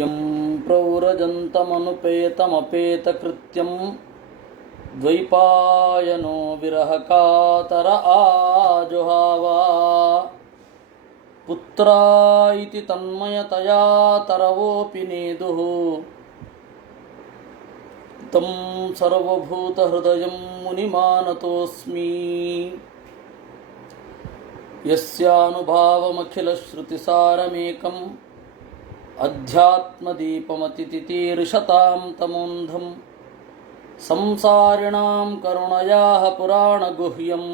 M ಪ್ರವ್ರಜಂತಮನುಪೇತಮಪೇತಕೃತ್ಯಂ ದ್ವೈಪಾಯನೋ ವಿರಹಕಾತರ ಆಜುಹಾವ ಪುತ್ರ ಇತಿ ತನ್ಮಯತಯಾ ತರವೋಪಿ ನೇದುಃ ತಂ ಸರ್ವಭೂತಹೃದಯಂ ಮುನಿಮಾನತೋಸ್ಮಿ ಯಸ್ಯಾನುಭಾವಮಖಿಲಶ್ರುತಿಸಾರಮೇಕಂ ಅಧ್ಯಾತ್ಮದೀಪಮತಿತಿತೀರ್ಷತಾಂ ತಮೋಂಧಂ ಸಂಸಾರಿಣಾಂ ಕರುಣಯಾಃ ಪುರಾಣಗುಹ್ಯಂ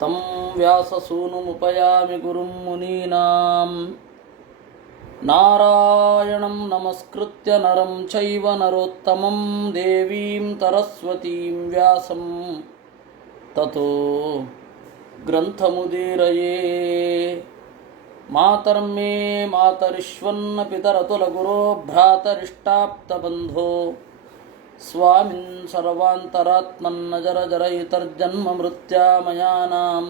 ತಂ ವ್ಯಾಸಸೂನುಮುಪಯಾಮಿ ಗುರುಂ ಮುನೀನಾಂ ನಾರಾಯಣಂ ನಮಸ್ಕೃತ್ಯ ನರಂ ಚೈವ ನರೋತ್ತಮಂ ದೇವೀಂ ಸರಸ್ವತೀಂ ವ್ಯಾಸಂ ತತೋ ಗ್ರಂಥಮುದೀರಯೇ ಮಾತರ್ಮೇ ಮಾತರಿಶ್ವನ್ನ ಪಿತರತುಲಗುರೋ ಭ್ರಾತರಿಷ್ಟಾಪ್ತಬಂಧೋ ಸ್ವಾಮಿನ್ ಸರ್ವಾಂತರಾತ್ಮನ್ನಜರಜರಯಿತರ್ಜನ್ಮಮೃತ್ಯಾಮಯಾನಾಂ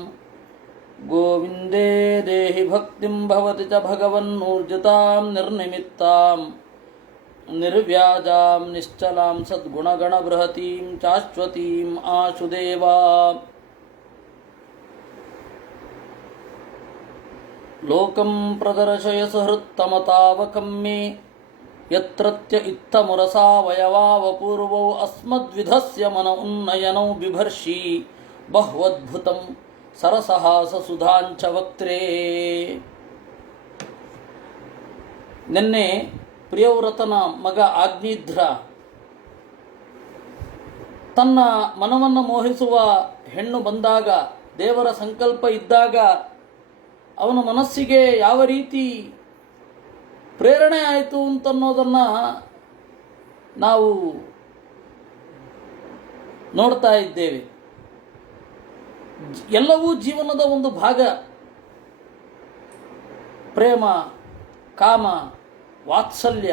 ಗೋವಿಂದೇ ದೇಹಿ ಭಕ್ತಿಂ ಭವತಿ ಚ ಭಗವನ್ನೂರ್ಜಿತಾಂ ನಿರ್ನಿಮಿತ್ತಾಂ ನಿರ್ವ್ಯಾಜಾಂ ನಿಶ್ಚಲಾಂ ಸದ್ಗುಣಗಣಬೃಹತೀಂ ಶಾಶ್ವತೀಂ ಆಶುದೇವಾ ಲೋಕಂ ಪ್ರದರ್ಶಯ ಸುಹೃತ್ತಮತಾವಕಂ ಮೇ ಯತ್ರತ್ಯ ಇತ್ತಮುರಸಾವಯವಾವಪೂರ್ವೌ ಅಸ್ಮದ್ವಿಧಸ್ಯ ಮನ ಉನ್ನಯನೌ ಬಿಭರ್ಷಿ ಬಹ್ವದ್ಭುತಂ ಸರಸಹಾಸ ಸುಧಾಂಚ ವಕ್ತ್ರೇ. ನಿನ್ನೆ ಪ್ರಿಯವ್ರತನ ಮಗ ಆಗ್ನಿಧ್ರ ತನ್ನ ಮನವನ್ನು ಮೋಹಿಸುವ ಹೆಣ್ಣು ಬಂದಾಗ, ದೇವರ ಸಂಕಲ್ಪ ಇದ್ದಾಗ ಅವನ ಮನಸ್ಸಿಗೆ ಯಾವ ರೀತಿ ಪ್ರೇರಣೆ ಆಯಿತು ಅಂತನ್ನೋದನ್ನು ನಾವು ನೋಡ್ತಾ ಇದ್ದೇವೆ. ಎಲ್ಲವೂ ಜೀವನದ ಒಂದು ಭಾಗ. ಪ್ರೇಮ, ಕಾಮ, ವಾತ್ಸಲ್ಯ,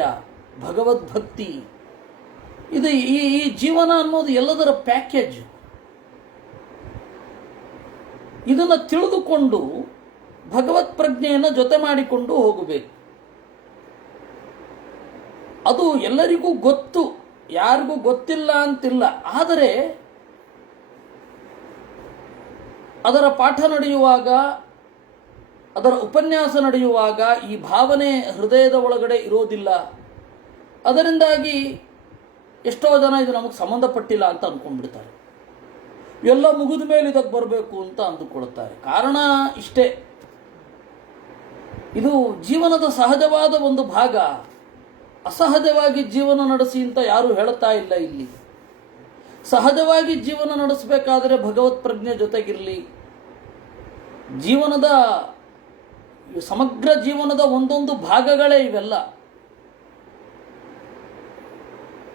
ಭಗವದ್ಭಕ್ತಿ, ಇದು ಈ ಜೀವನ ಅನ್ನೋದು ಎಲ್ಲದರ ಪ್ಯಾಕೇಜ್. ಇದನ್ನು ತಿಳಿದುಕೊಂಡು ಭಗವತ್ ಪ್ರಜ್ಞೆಯನ್ನು ಜೊತೆ ಮಾಡಿಕೊಂಡು ಹೋಗಬೇಕು. ಅದು ಎಲ್ಲರಿಗೂ ಗೊತ್ತು, ಯಾರಿಗೂ ಗೊತ್ತಿಲ್ಲ ಅಂತಿಲ್ಲ. ಆದರೆ ಅದರ ಪಾಠ ನಡೆಯುವಾಗ, ಅದರ ಉಪನ್ಯಾಸ ನಡೆಯುವಾಗ ಈ ಭಾವನೆ ಹೃದಯದ ಒಳಗಡೆ ಇರೋದಿಲ್ಲ. ಅದರಿಂದಾಗಿ ಎಷ್ಟೋ ಜನ ಇದು ನಮಗೆ ಸಂಬಂಧಪಟ್ಟಿಲ್ಲ ಅಂತ ಅಂದ್ಕೊಂಡ್ಬಿಡ್ತಾರೆ. ಎಲ್ಲ ಮುಗಿದ ಮೇಲೆ ಇದಕ್ಕೆ ಬರಬೇಕು ಅಂತ ಅಂದುಕೊಳ್ತಾರೆ. ಕಾರಣ ಇಷ್ಟೇ, ಇದು ಜೀವನದ ಸಹಜವಾದ ಒಂದು ಭಾಗ. ಅಸಹಜವಾಗಿ ಜೀವನ ನಡೆಸಿ ಅಂತ ಯಾರೂ ಹೇಳ್ತಾ ಇಲ್ಲ. ಇಲ್ಲಿ ಸಹಜವಾಗಿ ಜೀವನ ನಡೆಸಬೇಕಾದರೆ ಭಗವತ್ ಪ್ರಜ್ಞೆ ಜೊತೆಗಿರಲಿ. ಜೀವನದ ಸಮಗ್ರ ಜೀವನದ ಒಂದೊಂದು ಭಾಗಗಳೇ ಇವೆಲ್ಲ.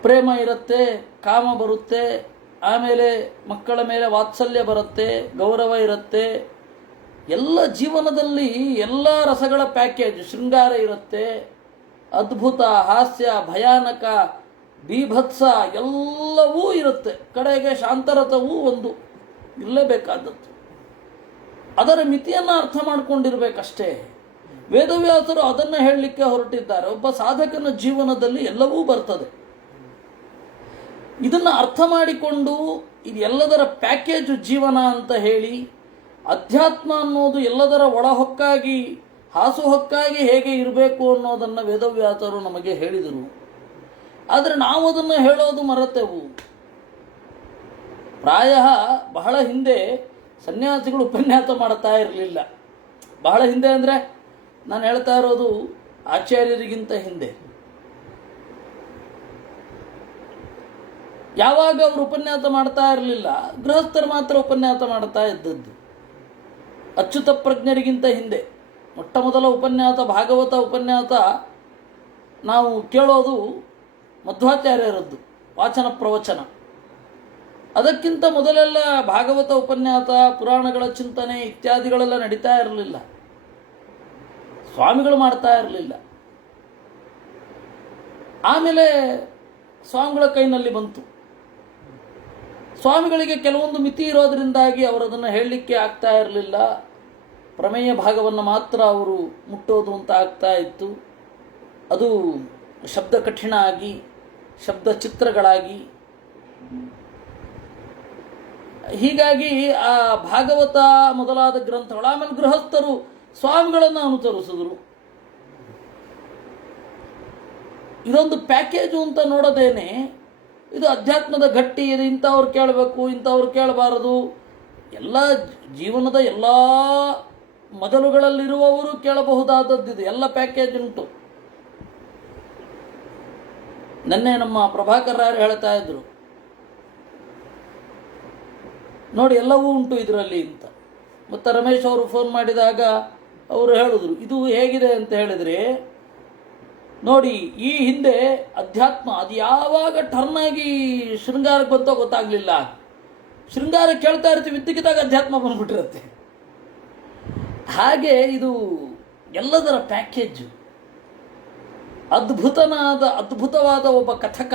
ಪ್ರೇಮ ಇರುತ್ತೆ, ಕಾಮ ಬರುತ್ತೆ, ಆಮೇಲೆ ಮಕ್ಕಳ ಮೇಲೆ ವಾತ್ಸಲ್ಯ ಬರುತ್ತೆ, ಗೌರವ ಇರುತ್ತೆ. ಎಲ್ಲ ಜೀವನದಲ್ಲಿ ಎಲ್ಲ ರಸಗಳ ಪ್ಯಾಕೇಜ್, ಶೃಂಗಾರ ಇರುತ್ತೆ, ಅದ್ಭುತ, ಹಾಸ್ಯ, ಭಯಾನಕ, ಬೀಭತ್ಸ ಎಲ್ಲವೂ ಇರುತ್ತೆ. ಕಡೆಗೆ ಶಾಂತರತವೂ ಒಂದು ಇರಲೇಬೇಕಾದದ್ದು. ಅದರ ಮಿತಿಯನ್ನು ಅರ್ಥ ಮಾಡಿಕೊಂಡಿರ್ಬೇಕಷ್ಟೇ. ವೇದವ್ಯಾಸರು ಅದನ್ನು ಹೇಳಲಿಕ್ಕೆ ಹೊರಟಿದ್ದಾರೆ. ಒಬ್ಬ ಸಾಧಕನ ಜೀವನದಲ್ಲಿ ಎಲ್ಲವೂ ಬರ್ತದೆ. ಇದನ್ನು ಅರ್ಥ ಮಾಡಿಕೊಂಡು ಇದೆಲ್ಲದರ ಪ್ಯಾಕೇಜು ಜೀವನ ಅಂತ ಹೇಳಿ, ಅಧ್ಯಾತ್ಮ ಅನ್ನೋದು ಎಲ್ಲದರ ಒಳಹೊಕ್ಕಾಗಿ, ಹಾಸುಹೊಕ್ಕಾಗಿ ಹೇಗೆ ಇರಬೇಕು ಅನ್ನೋದನ್ನು ವೇದವ್ಯಾಸರು ನಮಗೆ ಹೇಳಿದರು. ಆದರೆ ನಾವು ಅದನ್ನು ಹೇಳೋದು ಮರೆತೆವು. ಪ್ರಾಯ ಬಹಳ ಹಿಂದೆ ಸನ್ಯಾಸಿಗಳು ಉಪನ್ಯಾಸ ಮಾಡ್ತಾ ಇರಲಿಲ್ಲ. ಬಹಳ ಹಿಂದೆ ಅಂದರೆ ನಾನು ಹೇಳ್ತಾ ಇರೋದು ಆಚಾರ್ಯರಿಗಿಂತ ಹಿಂದೆ. ಯಾವಾಗ ಅವರು ಉಪನ್ಯಾಸ ಮಾಡ್ತಾ ಇರಲಿಲ್ಲ, ಗೃಹಸ್ಥರು ಮಾತ್ರ ಉಪನ್ಯಾಸ ಮಾಡ್ತಾ ಇದ್ದದ್ದು. ಅಚ್ಯುತ ಪ್ರಜ್ಞರಿಗಿಂತ ಹಿಂದೆ ಮೊಟ್ಟ ಮೊದಲ ಉಪನ್ಯಾಸ, ಭಾಗವತ ಉಪನ್ಯಾಸ ನಾವು ಕೇಳೋದು ಮಧ್ವಾಚಾರ್ಯರದ್ದು ವಾಚನ ಪ್ರವಚನ. ಅದಕ್ಕಿಂತ ಮೊದಲೆಲ್ಲ ಭಾಗವತ ಉಪನ್ಯಾಸ, ಪುರಾಣಗಳ ಚಿಂತನೆ ಇತ್ಯಾದಿಗಳೆಲ್ಲ ನಡೀತಾ ಇರಲಿಲ್ಲ. ಸ್ವಾಮಿಗಳು ಮಾಡ್ತಾ ಇರಲಿಲ್ಲ. ಆಮೇಲೆ ಸ್ವಾಮಿಗಳ ಕೈನಲ್ಲಿ ಬಂತು. ಸ್ವಾಮಿಗಳಿಗೆ ಕೆಲವೊಂದು ಮಿತಿ ಇರೋದರಿಂದಾಗಿ ಅವರದನ್ನು ಹೇಳಲಿಕ್ಕೆ ಆಗ್ತಾ ಇರಲಿಲ್ಲ. ಪ್ರಮೇಯ ಭಾಗವನ್ನು ಮಾತ್ರ ಅವರು ಮುಟ್ಟೋದು ಅಂತ ಆಗ್ತಾ ಇತ್ತು. ಅದು ಶಬ್ದ ಕಠಿಣ ಆಗಿ ಶಬ್ದ ಚಿತ್ರಗಳಾಗಿ, ಹೀಗಾಗಿ ಆ ಭಾಗವತ ಮೊದಲಾದ ಗ್ರಂಥಗಳು, ಆಮೇಲೆ ಗೃಹಸ್ಥರು ಸ್ವಾಮಿಗಳನ್ನು ಅನುಸರಿಸಿದ್ರು. ಇದೊಂದು ಪ್ಯಾಕೇಜು ಅಂತ ನೋಡೋದೇನೆ ಇದು ಅಧ್ಯಾತ್ಮದ ಗಟ್ಟಿ. ಇದು ಇಂಥವ್ರು ಕೇಳಬೇಕು, ಇಂಥವ್ರು ಕೇಳಬಾರದು, ಎಲ್ಲ ಜೀವನದ ಎಲ್ಲ ಮೊದಲುಗಳಲ್ಲಿರುವವರು ಕೇಳಬಹುದಾದದ್ದು, ಎಲ್ಲ ಪ್ಯಾಕೇಜ್ ಉಂಟು. ನೆನ್ನೆ ನಮ್ಮ ಪ್ರಭಾಕರ್ ರಾಯರು ಹೇಳ್ತಾ ಇದ್ರು, ನೋಡಿ ಎಲ್ಲವೂ ಉಂಟು ಇದರಲ್ಲಿ ಅಂತ. ಮತ್ತು ರಮೇಶ್ ಅವರು ಫೋನ್ ಮಾಡಿದಾಗ ಅವರು ಹೇಳಿದ್ರು, ಇದು ಹೇಗಿದೆ ಅಂತ ಹೇಳಿದರೆ, ನೋಡಿ ಈ ಹಿಂದೆ ಅಧ್ಯಾತ್ಮ ಅದು ಯಾವಾಗ ಟರ್ನ್ ಆಗಿ ಶೃಂಗಾರಕ್ಕೆ ಬಂತೋ ಗೊತ್ತಾಗಲಿಲ್ಲ. ಶೃಂಗಾರ ಕೇಳ್ತಾ ಇರ್ತೀವಿ, ಇದ್ದಕ್ಕಿದ್ದಾಗ ಅಧ್ಯಾತ್ಮ ಬಂದ್ಬಿಟ್ಟಿರುತ್ತೆ. ಹಾಗೆ ಇದು ಎಲ್ಲದರ ಪ್ಯಾಕೇಜ್. ಅದ್ಭುತವಾದ ಒಬ್ಬ ಕಥಕ,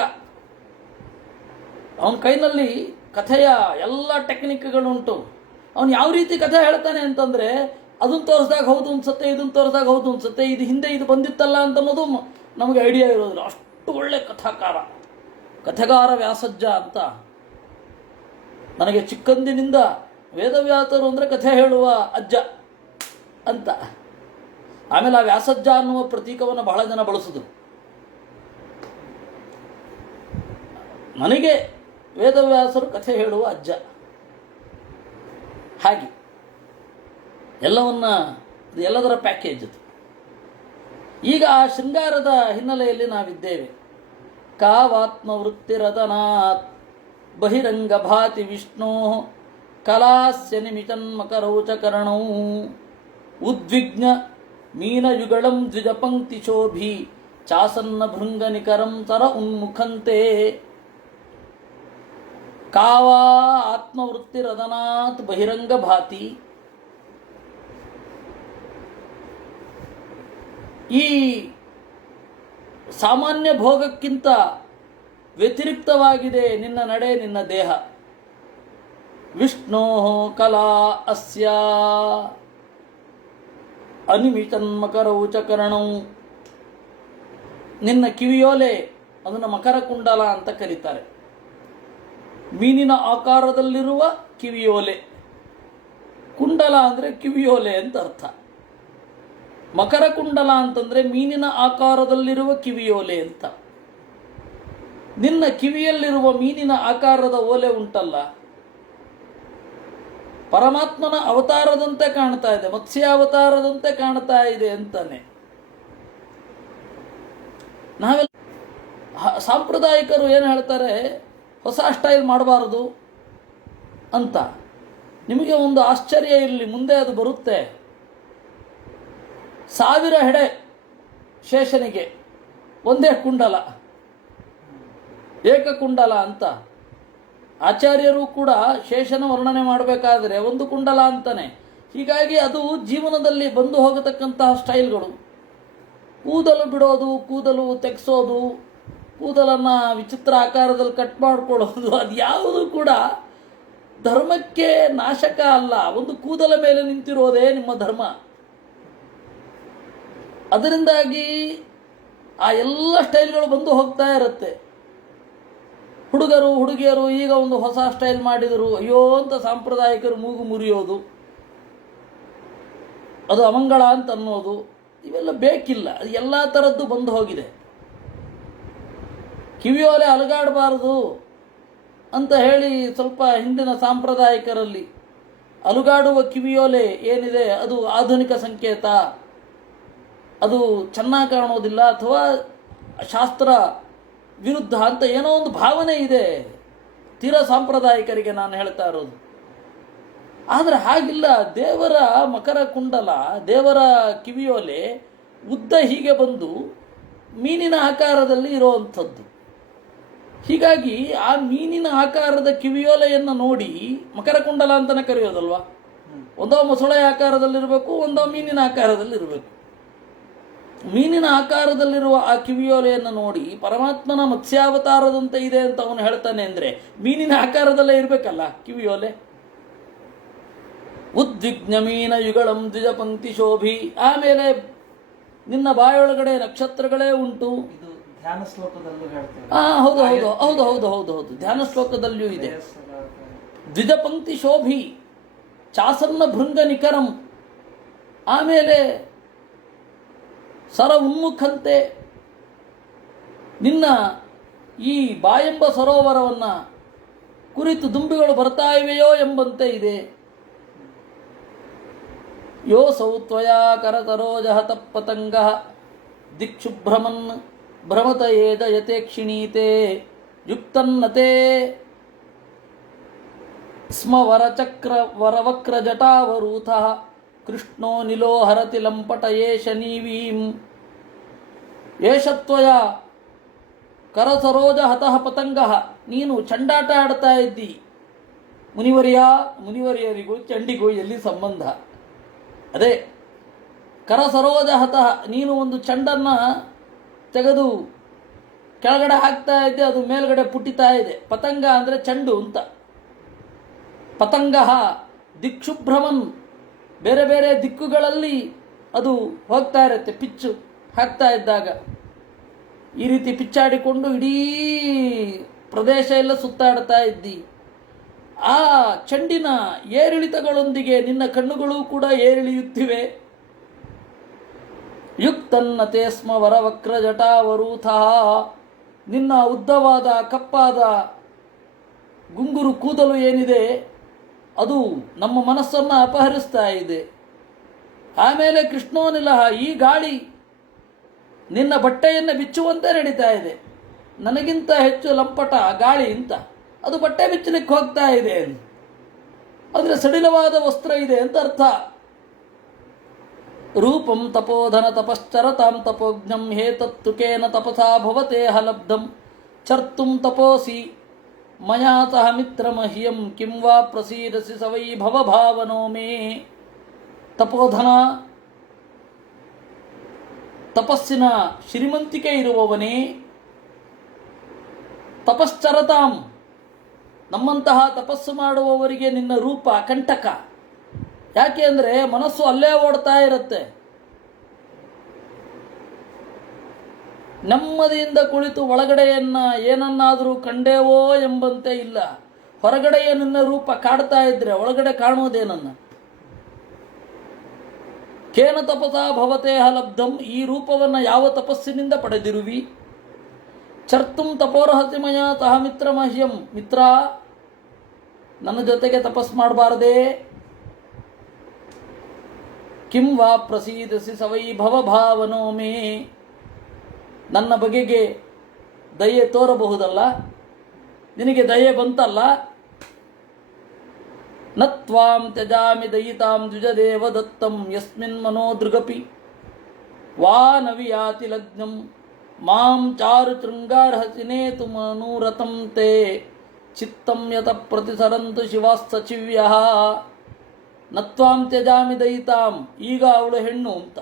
ಅವನ ಕೈನಲ್ಲಿ ಕಥೆಯ ಎಲ್ಲ ಟೆಕ್ನಿಕ್ಗಳುಂಟು. ಅವನು ಯಾವ ರೀತಿ ಕಥೆ ಹೇಳ್ತಾನೆ ಅಂತಂದರೆ, ಅದನ್ನು ತೋರಿಸಿದಾಗ ಹೌದು ಅನ್ಸುತ್ತೆ, ಇದನ್ನು ತೋರಿಸಿದಾಗ ಹೌದು ಅನ್ಸುತ್ತೆ, ಇದು ಹಿಂದೆ ಇದು ಬಂದಿತ್ತಲ್ಲ ಅಂತ ಅನ್ನೋದು ನಮಗೆ ಐಡಿಯಾ ಇರೋದಿಲ್ಲ. ಅಷ್ಟು ಒಳ್ಳೆ ಕಥೆಗಾರ ವ್ಯಾಸಜ್ಜ ಅಂತ. ನನಗೆ ಚಿಕ್ಕಂದಿನಿಂದ ವೇದವ್ಯಾಸರು ಅಂದರೆ ಕಥೆ ಹೇಳುವ ಅಜ್ಜ ಅಂತ. ಆಮೇಲೆ ಆ ವ್ಯಾಸಜ್ಜ ಅನ್ನುವ ಪ್ರತೀಕವನ್ನು ಬಹಳ ಜನ ಬಳಸಿದ್ರು. ನನಗೆ ವೇದವ್ಯಾಸರು ಕಥೆ ಹೇಳುವ ಅಜ್ಜ. ಹಾಗೆ ಎಲ್ಲದರ ಪ್ಯಾಕೇಜ್ ಅದು. ಈಗ ಆ ಶೃಂಗಾರದ ಹಿನ್ನೆಲೆಯಲ್ಲಿ ನಾವಿದ್ದೇವೆ. ಕಾವಾತ್ಮವೃತ್ತಿರದನಾತ್ ಬಹಿರಂಗ ಭಾತಿ ವಿಷ್ಣೋ ಕಲಾಸ್ಯ ನಿಮಿತನ್ಮಕರೌಚಕರಣೌ ಉದ್ವಿಗ್ನ ಮೀನಯುಗಳಂ ದ್ವಿಜಪಂಕ್ತಿಶೋಭಿ ಚಾಸನ್ನ ಭೃಂಗನಿಕರಂ ಸರ ಉನ್ಮುಖಂತೆ. ಕಾವಾ ಆತ್ಮವೃತ್ತಿರದನಾತ್ ಬಹಿರಂಗ ಭಾತಿ. ಈ ಸಾಮಾನ್ಯ ಭೋಗಕ್ಕಿಂತ ವ್ಯತಿರಿಕ್ತವಾಗಿದೆ ನಿನ್ನ ನಡೆ, ನಿನ್ನ ದೇಹ. ವಿಷ್ಣೋ ಕಲಾ ಅಸ್ಯ ಅನಿಮಿತನ್ಮಕರೌಚಕರಣೌ. ನಿನ್ನ ಕಿವಿಯೋಲೆ, ಅದನ್ನು ಮಕರಕುಂಡಲ ಅಂತ ಕರೀತಾರೆ. ಮೀನಿನ ಆಕಾರದಲ್ಲಿರುವ ಕಿವಿಯೋಲೆ. ಕುಂಡಲ ಅಂದರೆ ಕಿವಿಯೋಲೆ ಅಂತ ಅರ್ಥ. ಮಕರಕುಂಡಲ ಅಂತಂದರೆ ಮೀನಿನ ಆಕಾರದಲ್ಲಿರುವ ಕಿವಿಯೋಲೆ ಅಂತ. ನಿನ್ನ ಕಿವಿಯಲ್ಲಿರುವ ಮೀನಿನ ಆಕಾರದ ಓಲೆ ಉಂಟಲ್ಲ, ಪರಮಾತ್ಮನ ಅವತಾರದಂತೆ ಕಾಣ್ತಾ ಇದೆ, ಮತ್ಸ್ಯಾವತಾರದಂತೆ ಕಾಣ್ತಾ ಇದೆ ಅಂತಾನೆ. ನಾವೆಲ್ಲ ಸಾಂಪ್ರದಾಯಿಕರು ಏನು ಹೇಳ್ತಾರೆ, ಹೊಸ ಸ್ಟೈಲ್ ಮಾಡಬಾರದು ಅಂತ. ನಿಮಗೆ ಒಂದು ಆಶ್ಚರ್ಯ ಇರಲಿ, ಮುಂದೆ ಅದು ಬರುತ್ತೆ. 1000 ಹೆಡೆ ಶೇಷನಿಗೆ ಒಂದೇ ಕುಂಡಲ, ಏಕಕುಂಡಲ ಅಂತ. ಆಚಾರ್ಯರು ಕೂಡ ಶೇಷನ ವರ್ಣನೆ ಮಾಡಬೇಕಾದರೆ ಒಂದು ಕುಂಡಲ ಅಂತಾನೆ. ಹೀಗಾಗಿ ಅದು ಜೀವನದಲ್ಲಿ ಬಂದು ಹೋಗತಕ್ಕಂತಹ ಸ್ಟೈಲ್ಗಳು. ಕೂದಲು ಬಿಡೋದು, ಕೂದಲು ತೆಗೆಸೋದು, ಕೂದಲನ್ನು ವಿಚಿತ್ರ ಆಕಾರದಲ್ಲಿ ಕಟ್ ಮಾಡಿಕೊಳ್ಳೋದು, ಅದು ಯಾವುದು ಕೂಡ ಧರ್ಮಕ್ಕೆ ನಾಶಕ ಅಲ್ಲ. ಒಂದು ಕೂದಲ ಮೇಲೆ ನಿಂತಿರೋದೇ ನಿಮ್ಮ ಧರ್ಮ. ಅದರಿಂದಾಗಿ ಆ ಎಲ್ಲ ಸ್ಟೈಲ್ಗಳು ಬಂದು ಹೋಗ್ತಾ ಇರುತ್ತೆ. ಹುಡುಗರು ಹುಡುಗಿಯರು ಈಗ ಒಂದು ಹೊಸ ಸ್ಟೈಲ್ ಮಾಡಿದರು, ಅಯ್ಯೋ ಅಂತ ಸಾಂಪ್ರದಾಯಿಕರು ಮೂಗು ಮುರಿಯೋದು, ಅದು ಅಮಂಗಳ ಅಂತ ಅನ್ನೋದು, ಇವೆಲ್ಲ ಬೇಕಿಲ್ಲ. ಅದು ಎಲ್ಲ ಥರದ್ದು ಬಂದು ಹೋಗಿದೆ. ಕಿವಿಯೋಲೆ ಅಲುಗಾಡಬಾರದು ಅಂತ ಹೇಳಿ ಸ್ವಲ್ಪ ಹಿಂದಿನ ಸಾಂಪ್ರದಾಯಿಕರಲ್ಲಿ ಅಲುಗಾಡುವ ಕಿವಿಯೋಲೆ ಏನಿದೆ ಅದು ಆಧುನಿಕ ಸಂಕೇತ, ಅದು ಚೆನ್ನಾಗಿ ಕಾಣೋದಿಲ್ಲ ಅಥವಾ ಶಾಸ್ತ್ರ ವಿರುದ್ಧ ಅಂತ ಏನೋ ಒಂದು ಭಾವನೆ ಇದೆ ತೀರಾ ಸಾಂಪ್ರದಾಯಿಕರಿಗೆ ನಾನು ಹೇಳ್ತಾ ಇರೋದು. ಆದರೆ ಹಾಗಿಲ್ಲ. ದೇವರ ಮಕರ ಕುಂಡಲ, ದೇವರ ಕಿವಿಯೋಲೆ ಉದ್ದ ಹೀಗೆ ಬಂದು ಮೀನಿನ ಆಕಾರದಲ್ಲಿ ಇರೋವಂಥದ್ದು. ಹೀಗಾಗಿ ಆ ಮೀನಿನ ಆಕಾರದ ಕಿವಿಯೋಲೆಯನ್ನು ನೋಡಿ ಮಕರ ಕುಂಡಲ ಅಂತಲೇ ಕರೆಯೋದಲ್ವಾ. ಒಂದೋ ಮೊಸಳೆ ಆಕಾರದಲ್ಲಿರಬೇಕು, ಒಂದೋ ಮೀನಿನ ಆಕಾರದಲ್ಲಿರಬೇಕು. ಮೀನಿನ ಆಕಾರದಲ್ಲಿರುವ ಆ ಕಿವಿಯೋಲೆಯನ್ನು ನೋಡಿ ಪರಮಾತ್ಮನ ಮತ್ಸ್ಯಾವತಾರದಂತೆ ಇದೆ ಅಂತ ಅವನು ಹೇಳ್ತಾನೆ ಅಂದರೆ ಮೀನಿನ ಆಕಾರದಲ್ಲೇ ಇರಬೇಕಲ್ಲ ಕಿವಿಯೋಲೆ. ಉದ್ವಿಗ್ನ ಮೀನ ಯುಗಳಂ ದ್ವಿಜ ಪಂಕ್ತಿ ಶೋಭಿ. ಆಮೇಲೆ ನಿನ್ನ ಬಾಯೊಳಗಡೆ ನಕ್ಷತ್ರಗಳೇ ಉಂಟು. ಇದು ಧ್ಯಾನ ಶ್ಲೋಕದಲ್ಲೂ ಹೇಳ್ತೇವೆ. ಹೌದು ಹೌದು ಹೌದು ಹೌದು ಹೌದು ಹೌದು ಧ್ಯಾನ ಶ್ಲೋಕದಲ್ಲಿಯೂ ಇದೆ. ದ್ವಿಜ ಪಂಕ್ತಿ ಶೋಭಿ ಚಾಸನ್ನ ಭೃಂಗ ನಿಕರಂ, ಆಮೇಲೆ ಸರ ಉನ್ಮುಖಂತೆ, ನಿನ್ನ ಈ ಬಾಯೆಂಬ ಸರೋವರವನ್ನು ಕುರಿತು ದುಂಬಿಗಳು ಬರ್ತಾ ಇವೆಯೋ ಎಂಬಂತೆ ಇದೆ. ಯೋಸೌ ತ್ವಯಾ ಕರತರೋಜಃ ತಪ್ಪತಂಗಃ ದಿಕ್ಷುಭ್ರಮನ್ ಭ್ರಮತ ಏದ ಯಥೇಕ್ಷಿಣೀತೆ ಯುಕ್ತನ್ನತೆ ಸ್ಮ ವರಚಕ್ರ ವರವಕ್ರ ಜಟಾವರೂಥಃ ಕೃಷ್ಣೋ ನಿಲೋ ಹರತಿ ಲಂಪಟ ಏಷ ನೀವೀಂ. ಏಷತ್ವಯ ಕರಸರೋಜ ಹತಃ ಪತಂಗಃ, ನೀನು ಚಂಡಾಟ ಆಡ್ತಾ ಇದ್ದಿ. ಮುನಿವರಿಯರಿಗೂ ಚಂಡಿಗೂ ಎಲ್ಲಿ ಸಂಬಂಧ? ಅದೇ ಕರಸರೋಜ ಹತಃ, ನೀನು ಒಂದು ಚಂಡನ್ನು ತೆಗೆದು ಕೆಳಗಡೆ ಹಾಕ್ತಾ ಇದ್ದೆ, ಅದು ಮೇಲ್ಗಡೆ ಪುಟಿತಾ ಇದೆ. ಪತಂಗ ಅಂದರೆ ಚಂಡು ಅಂತ. ಪತಂಗ ದಿಕ್ಷುಭ್ರಮನ್, ಬೇರೆ ಬೇರೆ ದಿಕ್ಕುಗಳಲ್ಲಿ ಅದು ಹೋಗ್ತಾ ಇರುತ್ತೆ ಪಿಚ್ಚು ಹಾಕ್ತಾ ಇದ್ದಾಗ. ಈ ರೀತಿ ಪಿಚ್ಚಾಡಿಕೊಂಡು ಇಡೀ ಪ್ರದೇಶ ಎಲ್ಲ ಸುತ್ತಾಡ್ತಾ ಇದ್ದಿ. ಆ ಚಂಡಿನ ಏರಿಳಿತಗಳೊಂದಿಗೆ ನಿನ್ನ ಕಣ್ಣುಗಳು ಕೂಡ ಏರಿಳಿಯುತ್ತಿವೆ. ಯುಕ್ತನ್ನತೆ ಸ್ಮ ವರವಕ್ರ ಜಟಾವರೂಥಃ, ನಿನ್ನ ಉದ್ದವಾದ ಕಪ್ಪಾದ ಗುಂಗುರು ಕೂದಲು ಏನಿದೆ ಅದು ನಮ್ಮ ಮನಸ್ಸನ್ನು ಅಪಹರಿಸ್ತಾ ಇದೆ. ಆಮೇಲೆ ಕೃಷ್ಣೋನಿಲಹ, ಈ ಗಾಳಿ ನಿನ್ನ ಬಟ್ಟೆಯನ್ನು ಬಿಚ್ಚುವಂತೆ ನಡೀತಾ ಇದೆ. ನನಗಿಂತ ಹೆಚ್ಚು ಲಂಪಟ ಗಾಳಿ ಅಂತ, ಅದು ಬಟ್ಟೆ ಬಿಚ್ಚಲಿಕ್ಕೆ ಹೋಗ್ತಾ ಇದೆ ಅಂದರೆ ಸಡಿಲವಾದ ವಸ್ತ್ರ ಇದೆ ಅಂತ ಅರ್ಥ. ರೂಪಂ ತಪೋಧನ ತಪಶ್ಚರತಾಂ ತಪೋಜ್ಞಂ ಹೇತತ್ತು ಕೇನ ತಪಸಾ ಭವತೇಹ ಲಬ್ಧಂ ಚರ್ತುಂ ತಪೋಸಿ ಮಯಾ ಸಹ ಮಿತ್ರಮಹ್ಯಂ ಕಿಂ ವಾ ಪ್ರಸೀದಸಿ ಸವೈ ಭವಭಾವನೋ ಮೇ. ತಪೋಧನ, ತಪಸ್ಸಿನ ಶ್ರೀಮಂತಿಕೆ ಇರುವವನೇ. ತಪಶ್ಚರತಾಂ, ನಮ್ಮಂತಹ ತಪಸ್ಸು ಮಾಡುವವರಿಗೆ ನಿನ್ನ ರೂಪ ಕಂಟಕ. ಯಾಕೆ ಅಂದರೆ ಮನಸ್ಸು ಅಲ್ಲೇ ಓಡ್ತಾ ಇರುತ್ತೆ. ನೆಮ್ಮದಿಯಿಂದ ಕುಳಿತು ಒಳಗಡೆಯನ್ನ ಏನನ್ನಾದರೂ ಕಂಡೇವೋ ಎಂಬಂತೆ ಇಲ್ಲ. ಹೊರಗಡೆಯ ನಿನ್ನ ರೂಪ ಕಾಡ್ತಾ ಇದ್ರೆ ಒಳಗಡೆ ಕಾಣುವುದೇನನ್ನ? ಕೇನ ತಪಸಾ ಭವತೇಹ ಲಬ್ಧಂ, ಈ ರೂಪವನ್ನು ಯಾವ ತಪಸ್ಸಿನಿಂದ ಪಡೆದಿರುವಿ? ಚರ್ತುಂ ತಪೋರ್ಹಸಿ ಮಯ ಸಹ ಮಿತ್ರ ಮಹ್ಯಂ, ಮಿತ್ರ ನನ್ನ ಜೊತೆಗೆ ತಪಸ್ ಮಾಡಬಾರದೆ? ಕಿಂ ವಾ ಪ್ರಸೀದಸಿ ಸವೈ ಭವಭಾವನೋ ಮೇ, ನನ್ನ ಬಗೆಗೆ ದಯೆ ತೋರಬಹುದಲ್ಲ? ನಿನಗೆ ದಯೆ ಬಂತಲ್ಲ? ನತ್ವಾಂ ತ್ಯಜಾಮಿ ದಯಿತಾಂ ದ್ವಿಜದೇವ ದತ್ತಂ ಯಸ್ಮಿನ್ ಮನೋದೃಗಪಿ ವಾ ನವಿಯಾತಿ ಲಗ್ನಂ ಮಾಂ ಚಾರು ಶೃಂಗಾರ್ಹಸಿನೇತು ಮನೂರಥಂ ತೇ ಚಿತ್ತಂ ಯತ ಪ್ರತಿಸರಂತು ಶಿವಾಸ್ತಚಿವ್ಯಃ. ನತ್ವಾಂ ತ್ಯಜಾಮಿ ದಯಿತಾಂ, ಈಗ ಅವಳು ಹೆಣ್ಣು ಅಂತ.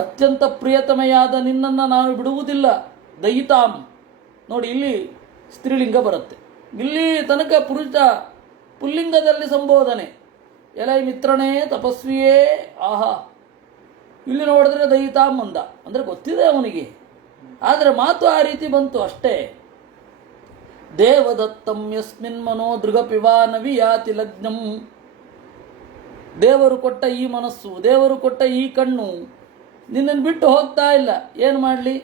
ಅತ್ಯಂತ ಪ್ರಿಯತಮೆಯಾದ ನಿನ್ನನ್ನು ನಾನು ಬಿಡುವುದಿಲ್ಲ. ದಯಿತಾಂ, ನೋಡಿ ಇಲ್ಲಿ ಸ್ತ್ರೀಲಿಂಗ ಬರುತ್ತೆ, ಇಲ್ಲಿ ತನಕ ಪುರುಷ ಪುಲ್ಲಿಂಗದಲ್ಲಿ ಸಂಬೋಧನೆ. ಎಲೈ ಮಿತ್ರನೇ, ತಪಸ್ವಿಯೇ, ಆಹಾ. ಇಲ್ಲಿ ನೋಡಿದ್ರೆ ದಯಿತಾಂ ಅಂದ ಅಂದರೆ ಗೊತ್ತಿದೆ ಅವನಿಗೆ, ಆದರೆ ಮಾತು ಆ ರೀತಿ ಬಂತು ಅಷ್ಟೇ. ದೇವದತ್ತಂ ಯಸ್ಮಿನ್ ಮನೋ ದೃಗಪಿವಾ ನವಿಯಾತಿ ಲಗ್ನಂ, ದೇವರು ಕೊಟ್ಟ ಈ ಮನಸ್ಸು, ದೇವರು ಕೊಟ್ಟ ಈ ಕಣ್ಣು ನಿನ್ನನ್ನು ಬಿಟ್ಟು ಹೋಗ್ತಾ ಇಲ್ಲ. ಏನು ಮಾಡಲಿ?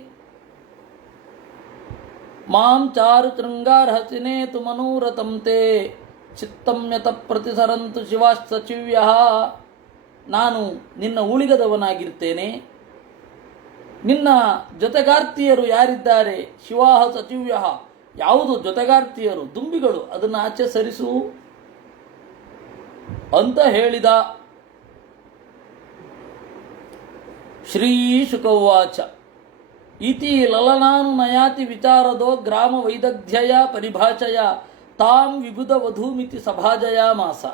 ಮಾಂ ಚಾರು ಶೃಂಗಾರ್ಹಸಿನೇತು ಮನೋರಥಂ ತೇ ಚಿತ್ತಂ ಯತ ಪ್ರತಿಸರಂತು ಶಿವಾಶ್ಚಚಿವ್ಯಃ. ನಾನು ನಿನ್ನ ಉಳಿಗದವನಾಗಿರ್ತೇನೆ. ನಿನ್ನ ಜೊತೆಗಾರ್ತಿಯರು ಯಾರಿದ್ದಾರೆ? ಶಿವಾಹ ಸಚಿವ್ಯಃ, ಯಾವುದು ಜೊತೆಗಾರ್ತಿಯರು? ದುಂಬಿಗಳು, ಅದನ್ನು ಆಚೆ ಸರಿಸು ಅಂತ ಹೇಳಿದ. ಶ್ರೀ ಶುಕೌವಾಚ ಇತಿ ಲಲನಾನು ನಯಾತಿ ವಿಚಾರದೋ ಗ್ರಾಮ ವೈದಗ್ಧ್ಯಯ ಪರಿಭಾಷೆಯ ತಾಂ ವಿಬುಧ ವಧೂಮಿತಿ ಸಭಾಜಯ ಮಾಸ.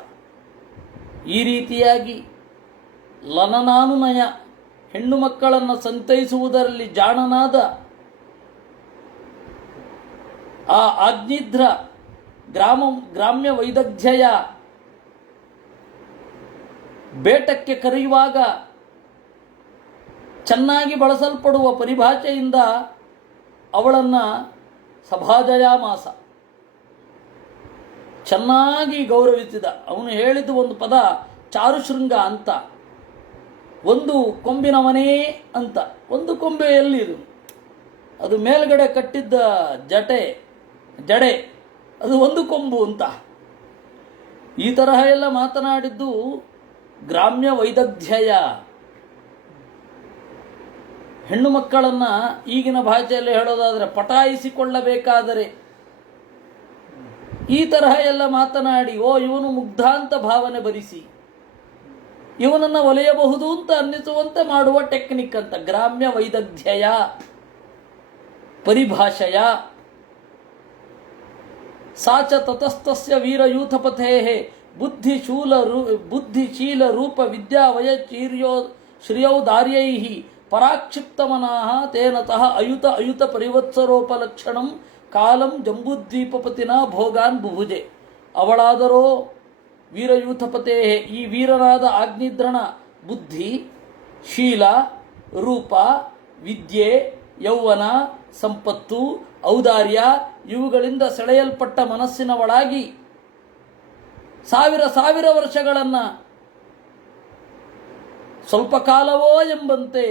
ಈ ರೀತಿಯಾಗಿ ಲಲನಾನುನಯ, ಹೆಣ್ಣು ಮಕ್ಕಳನ್ನು ಸಂತೈಸುವುದರಲ್ಲಿ ಜಾಣನಾದ ಆ ಆಜ್ಞಿಧ್ರ ಗ್ರಾಮ್ಯ ವೈದಗ್ಧ್ಯಯ ಬೇಟಕ್ಕೆ ಕರೆಯುವಾಗ ಚೆನ್ನಾಗಿ ಬಳಸಲ್ಪಡುವ ಪರಿಭಾಷೆಯಿಂದ ಅವಳನ್ನು ಸಭಾಜಯಾಮಾಸ, ಚೆನ್ನಾಗಿ ಗೌರವಿಸಿದ. ಅವನು ಹೇಳಿದ್ದು ಒಂದು ಪದ ಚಾರುಶೃಂಗ ಅಂತ, ಒಂದು ಕೊಂಬಿನವನೇ ಅಂತ. ಒಂದು ಕೊಂಬೆ ಎಲ್ಲಿದು? ಅದು ಮೇಲ್ಗಡೆ ಕಟ್ಟಿದ್ದ ಜಡೆ ಅದು ಒಂದು ಕೊಂಬು ಅಂತ. ಈ ತರಹ ಎಲ್ಲ ಮಾತನಾಡಿದ್ದು ಗ್ರಾಮ್ಯ ವೈದಗ್ಧ್ಯಯ. ಹೆಣ್ಣು ಮಕ್ಕಳನ್ನು ಈಗಿನ ಭಾಷೆಯಲ್ಲಿ ಹೇಳೋದಾದರೆ ಪಟಾಯಿಸಿಕೊಳ್ಳಬೇಕಾದರೆ ಈ ತರಹ ಎಲ್ಲ ಮಾತನಾಡಿ ಇವನು ಮುಗ್ಧ ಅಂತ ಭಾವನೆ ಬರಿಸಿ ಇವನನ್ನು ಒಲೆಯಬಹುದು ಅಂತ ಅನ್ನಿಸುವಂತೆ ಮಾಡುವ ಟೆಕ್ನಿಕ್ ಅಂತ. ಗ್ರಾಮ್ಯ ವೈದಗ್ಧ್ಯಯ ಪರಿಭಾಷೆಯ ಸಾಚ ತತಸ್ತಸ್ಯ ವೀರಯೂಥಪಥೇ ಬುದ್ಧಿಶೀಲ ರೂಪ ವಿದ್ಯಾವಯ ಶ್ರಿಯೌದಾರ್ಯೈ ಪರಾಕ್ಷಿಪ್ತಮನಾಃ ತೇನತಃ ಅಯುತ ಪರಿವತ್ಸರೋಪಲಕ್ಷಣಂ ಕಾಲಂ ಜಂಬೂದ್ವೀಪಪತಿನ ಭೋಗಾನ್ ಬುಭುಜೆ. ಅವಳಾದರೋ ವೀರಯೂಥಪತೇ, ಈ ವೀರನಾದ ಆಗ್ನಿದ್ರಣ ಬುದ್ಧಿ, ಶೀಲ, ರೂಪ, ವಿದ್ಯೆ, ಯೌವನ, ಸಂಪತ್ತು, ಔದಾರ್ಯ ಇವುಗಳಿಂದ ಸೆಳೆಯಲ್ಪಟ್ಟ ಮನಸ್ಸಿನವಳಾಗಿ ಸಾವಿರ ವರ್ಷಗಳನ್ನು ಸ್ವಲ್ಪ ಕಾಲವೋ ಎಂಬಂತೆ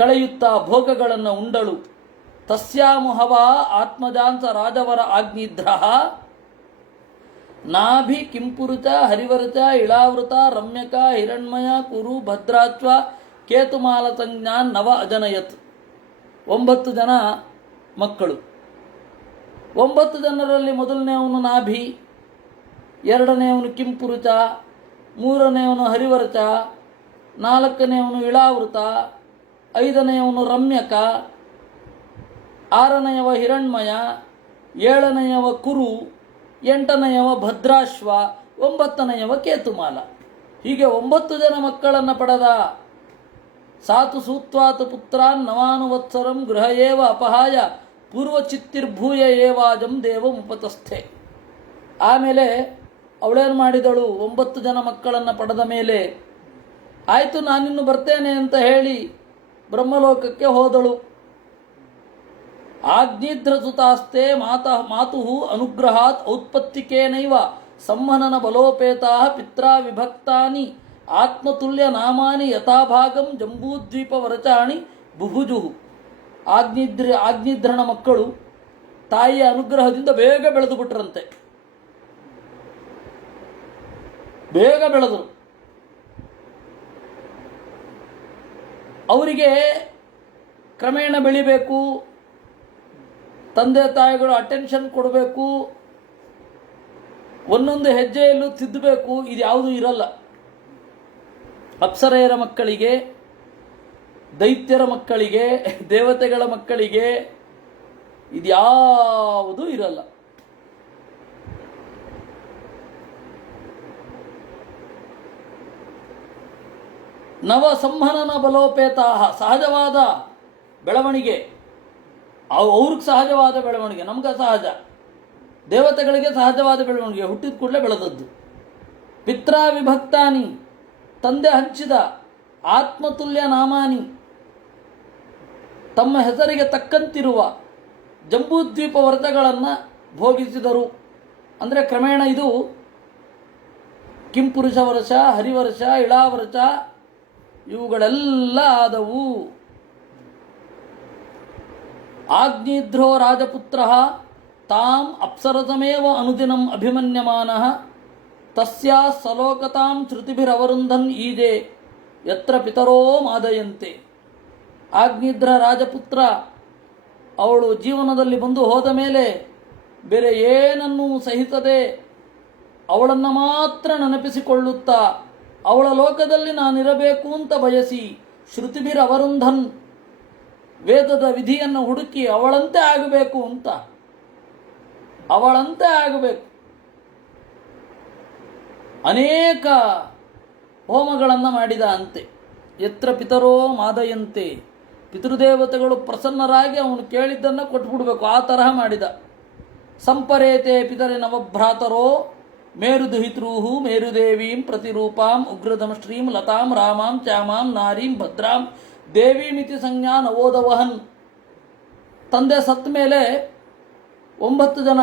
ಕಳೆಯುತ್ತಾ ಭೋಗಗಳನ್ನು ಉಂಡಳು. ತಸ್ಯಾಮುಹವ ಆತ್ಮಜಾಂಸ ರಾಜವರ ಆಗ್ನಿದ್ರಃ ನಾಭಿ ಕಿಂಪುರುಚ ಹರಿವರಚ ಇಳಾವೃತ ರಮ್ಯಕ ಹಿರಣ್ಮಯ ಕುರು ಭದ್ರಾಚ್ವ ಕೇತುಮಾಲ ಸಂಜ್ಞಾನ್ ನವ ಅಜನಯತ್. 9 ಜನ ಮಕ್ಕಳು. 9 ಜನರಲ್ಲಿ ಮೊದಲನೆಯವನು ನಾಭಿ, ಎರಡನೆಯವನು ಕಿಂಪುರುಚ, ಮೂರನೆಯವನು ಹರಿವರಚ, ನಾಲ್ಕನೆಯವನು ಇಳಾವೃತ, 5ನೆಯವನು ರಮ್ಯಕ, 6ನೆಯವ ಹಿರಣ್ಮಯ, 7ನೆಯವ ಕುರು, 8ನೆಯವ ಭದ್ರಾಶ್ವ, 9ನೆಯವ ಕೇತುಮಾಲ. ಹೀಗೆ 9 ಜನ ಮಕ್ಕಳನ್ನು ಪಡೆದ. ಸಾತು ಸೂತ್ವಾತು ಪುತ್ರಾನ್ ನವಾನುವತ್ಸರಂ ಗೃಹ ಏವ ಅಪಹಾಯ ಪೂರ್ವಚಿತ್ತಿರ್ಭೂಯ ಏವಾಜಂ ದೇವಮುಪತಸ್ಥೆ. ಆಮೇಲೆ ಅವಳೇನು ಮಾಡಿದಳು? 9 ಜನ ಮಕ್ಕಳನ್ನು ಪಡೆದ ಮೇಲೆ ಆಯಿತು ನಾನಿನ್ನು ಬರ್ತೇನೆ ಅಂತ ಹೇಳಿ ಬ್ರಹ್ಮಲೋಕಕ್ಕೆ ಹೋದಳು. ಆಗ್ನಿಧ್ರಸುತಾಸ್ತೆ ಮಾತು ಅನುಗ್ರಹಾತ್ ಔತ್ಪತ್ತಿಕೇನೈವ ಸಂಹನನ ಬಲೋಪೇತಾ ಪಿತ್ರಾ ವಿಭಕ್ತಾನಿ ಆತ್ಮತುಲ್ಯ ನಾಮಾನಿ ಯಥಾಭಾಗಂ ಜಂಬೂದ್ವೀಪ ವರಚಾಣಿ ಬುಭುಜುಹು. ಆಗ್ನಿಧ್ರನ ಮಕ್ಕಳು ತಾಯಿಯ ಅನುಗ್ರಹದಿಂದ ಬೇಗ ಬೆಳೆದು ಬಿಟ್ರಂತೆ. ಬೇಗ ಬೆಳೆದರು. ಅವರಿಗೆ ಕ್ರಮೇಣ ಬೆಳಿಬೇಕು, ತಂದೆ ತಾಯಿಗಳು ಅಟೆನ್ಷನ್ ಕೊಡಬೇಕು, ಒಂದೊಂದು ಹೆಜ್ಜೆಯಲ್ಲೂ ತಿದ್ದಬೇಕು, ಇದು ಯಾವುದೂ ಇರಲ್ಲ. ಅಪ್ಸರೆಯರ ಮಕ್ಕಳಿಗೆ, ದೈತ್ಯರ ಮಕ್ಕಳಿಗೆ, ದೇವತೆಗಳ ಮಕ್ಕಳಿಗೆ ಇದ್ಯಾವುದೂ ಇರಲ್ಲ. ನವ ಸಂಹನನ ಬಲೋಪೇತಾ, ಸಹಜವಾದ ಬೆಳವಣಿಗೆ, ಅವ್ರಿಗೆ ಸಹಜವಾದ ಬೆಳವಣಿಗೆ, ನಮ್ಗೆ ಸಹಜ, ದೇವತೆಗಳಿಗೆ ಸಹಜವಾದ ಬೆಳವಣಿಗೆ, ಹುಟ್ಟಿದ ಕೂಡಲೇ ಬೆಳೆದದ್ದು. ಪಿತ್ರಾ ವಿಭಕ್ತಾನಿ, ತಂದೆ ಹಂಚಿದ, ಆತ್ಮತುಲ್ಯ ನಾಮಾನಿ, ತಮ್ಮ ಹೆಸರಿಗೆ ತಕ್ಕಂತಿರುವ ಜಂಬೂದ್ವೀಪ ವ್ರತಗಳನ್ನು ಭೋಗಿಸಿದರು. ಅಂದರೆ ಕ್ರಮೇಣ ಇದು ಕಿಂಪುರುಷ ವರ್ಷ, ಹರಿವರ್ಷ, ಇಳಾವರ್ಷ ಇವುಗಳೆಲ್ಲ ಆದವು. ಆಗ್ನಿಧ್ರೋ ರಾಜಪುತ್ರ ತಾಂ ಅಪ್ಸರಸಮೇವ ಅನುದಿನಂ ಅಭಿಮನ್ಯಮಾನಃ ತಸ್ಯಾ ಸಲೋಕತಾಂ ಶ್ರುತಿಭಿರವರುಂಧನ್ ಈಜೆ ಯತ್ರ ಪಿತರೋ ಮಾದಯಂತೆ. ಆಗ್ನಿಧ್ರ ರಾಜಪುತ್ರ ಅವಳು ಜೀವನದಲ್ಲಿ ಬಂದು ಹೋದ ಮೇಲೆ ಬೇರೆ ಏನನ್ನೂ ಸಹಿಸದೆ ಅವಳನ್ನು ಮಾತ್ರ ನೆನಪಿಸಿಕೊಳ್ಳುತ್ತಾ ಅವಳ ಲೋಕದಲ್ಲಿ ನಾನಿರಬೇಕು ಅಂತ ಬಯಸಿ ಶ್ರುತಿಭಿರವರುಂಧನ್, ವೇದದ ವಿಧಿಯನ್ನು ಹುಡುಕಿ ಅವಳಂತೆ ಆಗಬೇಕು ಅಂತ, ಅವಳಂತೆ ಆಗಬೇಕು. ಅನೇಕ ಹೋಮಗಳನ್ನು ಮಾಡಿದ ಅಂತೆ. ಯತ್ರ ಪಿತರೋ ಮಾದಯಂತೆ, ಪಿತೃದೇವತೆಗಳು ಪ್ರಸನ್ನರಾಗಿ ಅವನು ಕೇಳಿದ್ದನ್ನು ಕೊಟ್ಬಿಡ್ಬೇಕು, ಆ ತರಹ ಮಾಡಿದ. ಸಂಪರೇತೆ ಪಿತರೆ ನವಭ್ರಾತರೋ ಮೇರುದುಹಿತೃಹು ಮೇರುದೇವೀಂ ಪ್ರತಿರೂಪಾಂ ಉಗ್ರದಮಶ್ರೀಂ ಲತಾಂ ರಾಮಾಂ ಚಾಮಾಂ ನಾರೀಂ ಭದ್ರಾಂ ದೇವೀಮಿತಿ ಸಂಜ್ಞಾ ನವೋದವಹನ್. ತಂದೆ ಸತ್ತ ಮೇಲೆ 9 ಜನ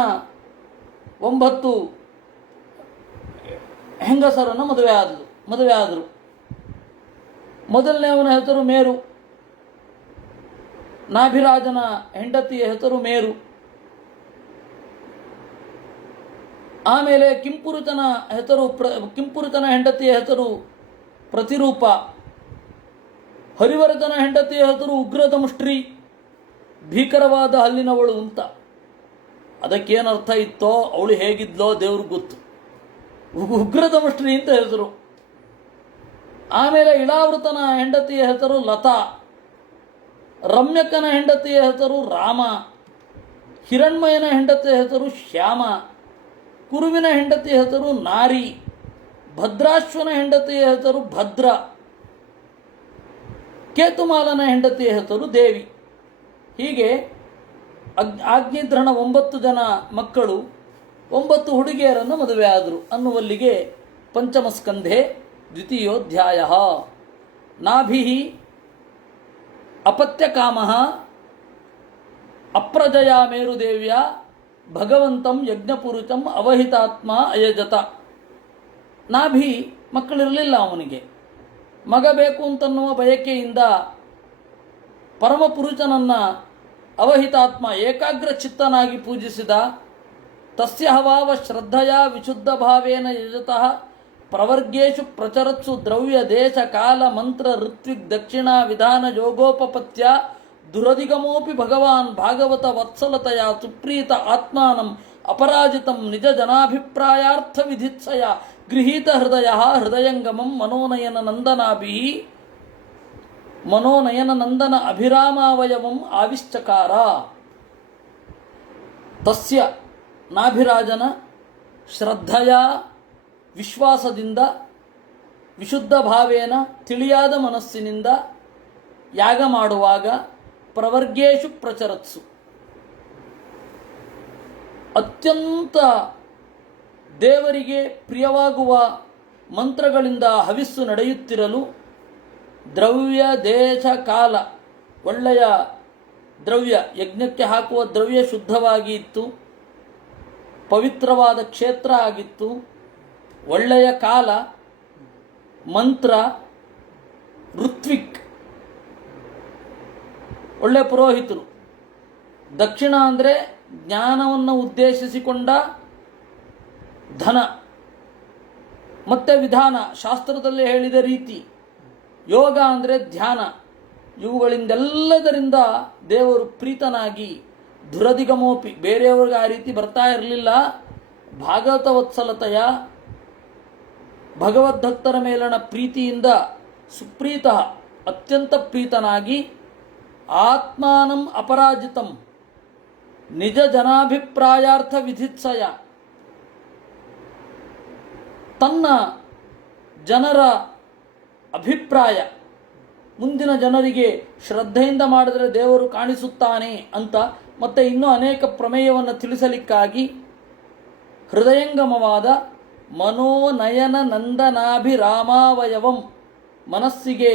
9 ಹೆಂಗಸರನ್ನು ಮದುವೆ ಆದರು. ಮೊದಲನೆಯವನ ಹೆಸರು ಮೇರು, ನಾಭಿರಾಜನ ಹೆಂಡತಿಯ ಹೆಸರು ಮೇರು. ಆಮೇಲೆ ಕಿಂಪುರುತನ ಹೆಂಡತಿಯ ಹೆಸರು ಪ್ರತಿರೂಪ, ಹರಿವರ್ಧನ ಹೆಂಡತಿಯ ಹೆಸರು ಉಗ್ರದಮುಷ್ಟ್ರಿ, ಭೀಕರವಾದ ಹಲ್ಲಿನವಳು ಅಂತ. ಅದಕ್ಕೇನರ್ಥ ಇತ್ತೋ, ಅವಳು ಹೇಗಿದ್ಲೋ ದೇವ್ರಿಗೆ ಗೊತ್ತು. ಉಗ್ರದಮುಷ್ಟ್ರಿ ಅಂತ ಹೆಸರು. ಆಮೇಲೆ ಇಳಾವೃತನ ಹೆಂಡತಿಯ ಹೆಸರು ಲತಾ, ರಮ್ಯಕನ ಹೆಂಡತಿಯ ಹೆಸರು ರಾಮ, ಹಿರಣ್ಮಯನ ಹೆಂಡತಿಯ ಹೆಸರು ಶ್ಯಾಮ, ಕುರುವಿನ ಹೆಂಡತಿಯ ಹೆಸರು ನಾರಿ, ಭದ್ರಾಶ್ವನ ಹೆಂಡತಿಯ ಹೆಸರು ಭದ್ರ, ಕೇತುಮಾಲನ ಹೆಂಡತಿಯ ಹೆಸರು ದೇವಿ. ಹೀಗೆ ಆಗ್ನೇಧ್ರನ 9 ಜನ ಮಕ್ಕಳು 9 ಹುಡುಗಿಯರನ್ನು ಮದುವೆ ಆದರು ಅನ್ನುವಲ್ಲಿಗೆ ಪಂಚಮಸ್ಕಂಧೆ ದ್ವಿತೀಯೋಧ್ಯಾಯ. ನಾಭಿ ಅಪತ್ಯಕಾಮ ಅಪ್ರಜಯ ಮೇರುದೇವ್ಯ ಭಗವಂತಂ ಯಜ್ಞಪುರುಷಂ ಅವಹಿತಾತ್ಮ ಅಯಜತ. ನಾಭಿ ಮಕ್ಕಳಿರಲಿಲ್ಲ ಅವನಿಗೆ. ಮಗ ಬೇಕು ಅಂತನ್ನುವ ಬಯಕೆಯಿಂದ ಪರಮಪುರುಷನನ್ನು ಅವಹಿತಾತ್ಮ ಏಕಾಗ್ರ ಚಿತ್ತನಾಗಿ ಪೂಜಿಸಿದ. ತಸ್ಯ ಹವಾವ ಶ್ರದ್ಧೆಯ ವಿಶುದ್ಧ ಭಾವೇನ ಯಜತಃ ಪ್ರವರ್ಗೇಶು ಪ್ರಚರತ್ಸು ದ್ರವ್ಯ ದೇಶ ಕಾಲ ಮಂತ್ರ ಋತ್ವಿಕ್ ದಕ್ಷಿಣಾ ವಿಧಾನ ಯೋಗೋಪಪತ್ಯ ದುರಧಿಗಮೋಪಿ ಭಗವಾನ್ ಭಾಗವತ ವತ್ಸಲತೆಯ ಸುಪ್ರೀತ ಆತ್ಮಾನಂ ಅಪರಾಜಿತಂ ನಿಜ ಜನಾಭಿಪ್ರಾಯಾರ್ಥ ವಿಧಿತ್ಸಯ ಗೃಹೀತ ಹೃದಯ ಹೃದಯಂಗಮಂ ಮನೋನಯನ ನಂದನ ಅಭಿರಾಮಾವಯವಂ ಆವಿಶ್ಚಕಾರ. ತಸ್ಯ ನಾಭಿರಾಜನ ಶ್ರದ್ಧೆಯ ವಿಶ್ವಾಸದಿಂದ ವಿಶುದ್ಧ ಭಾವೇನ ತಿಳಿಯಾದ ಮನಸ್ಸಿನಿಂದ ಯಾಗ ಮಾಡುವಾಗ ಪ್ರವರ್ಗೇಶು ಪ್ರಚರತ್ಸು ಅತ್ಯಂತ ದೇವರಿಗೆ ಪ್ರಿಯವಾಗುವ ಮಂತ್ರಗಳಿಂದ ಹವಿಸ್ಸು ನಡೆಯುತ್ತಿರಲು ದ್ರವ್ಯ ದೇಶ ಕಾಲ ಒಳ್ಳೆಯ ದ್ರವ್ಯ, ಯಜ್ಞಕ್ಕೆ ಹಾಕುವ ದ್ರವ್ಯ ಶುದ್ಧವಾಗಿ ಇತ್ತು, ಪವಿತ್ರವಾದ ಕ್ಷೇತ್ರ ಆಗಿತ್ತು, ಒಳ್ಳೆಯ ಕಾಲ, ಮಂತ್ರ, ಋತ್ವಿಕ್ ಒಳ್ಳೆಯ ಪುರೋಹಿತರು, ದಕ್ಷಿಣ ಅಂದರೆ ಜ್ಞಾನವನ್ನು ಉದ್ದೇಶಿಸಿಕೊಂಡ ಧನ, ಮತ್ತೆ ವಿಧಾನ ಶಾಸ್ತ್ರದಲ್ಲಿ ಹೇಳಿದ ರೀತಿ, ಯೋಗ ಅಂದರೆ ಧ್ಯಾನ, ಇವುಗಳಿಂದೆಲ್ಲದರಿಂದ ದೇವರು ಪ್ರೀತನಾಗಿ ದುರಧಿಗಮೋಪಿ ಬೇರೆಯವ್ರಿಗೆ ಆ ರೀತಿ ಬರ್ತಾ ಇರಲಿಲ್ಲ. ಭಾಗವತ ವತ್ಸಲತೆಯ ಭಗವದ್ಭಕ್ತರ ಮೇಲಣ ಪ್ರೀತಿಯಿಂದ ಸುಪ್ರೀತ ಅತ್ಯಂತ ಪ್ರೀತನಾಗಿ ಆತ್ಮಾನಂ ಅಪರಾಜಿತಂ ನಿಜ ಜನಾಭಿಪ್ರಾಯಾರ್ಥ ವಿಧಿತ್ಸಯ ತನ್ನ ಜನರ ಅಭಿಪ್ರಾಯ, ಮುಂದಿನ ಜನರಿಗೆ ಶ್ರದ್ಧೆಯಿಂದ ಮಾಡಿದರೆ ದೇವರು ಕಾಣಿಸುತ್ತಾನೆ ಅಂತ ಮತ್ತೆ ಇನ್ನೂ ಅನೇಕ ಪ್ರಮೇಯವನ್ನು ತಿಳಿಸಲಿಕ್ಕಾಗಿ ಹೃದಯಂಗಮವಾದ ಮನೋನಯನ ನಂದನಾಭಿರಾಮಾವಯವಂ ಮನಸ್ಸಿಗೆ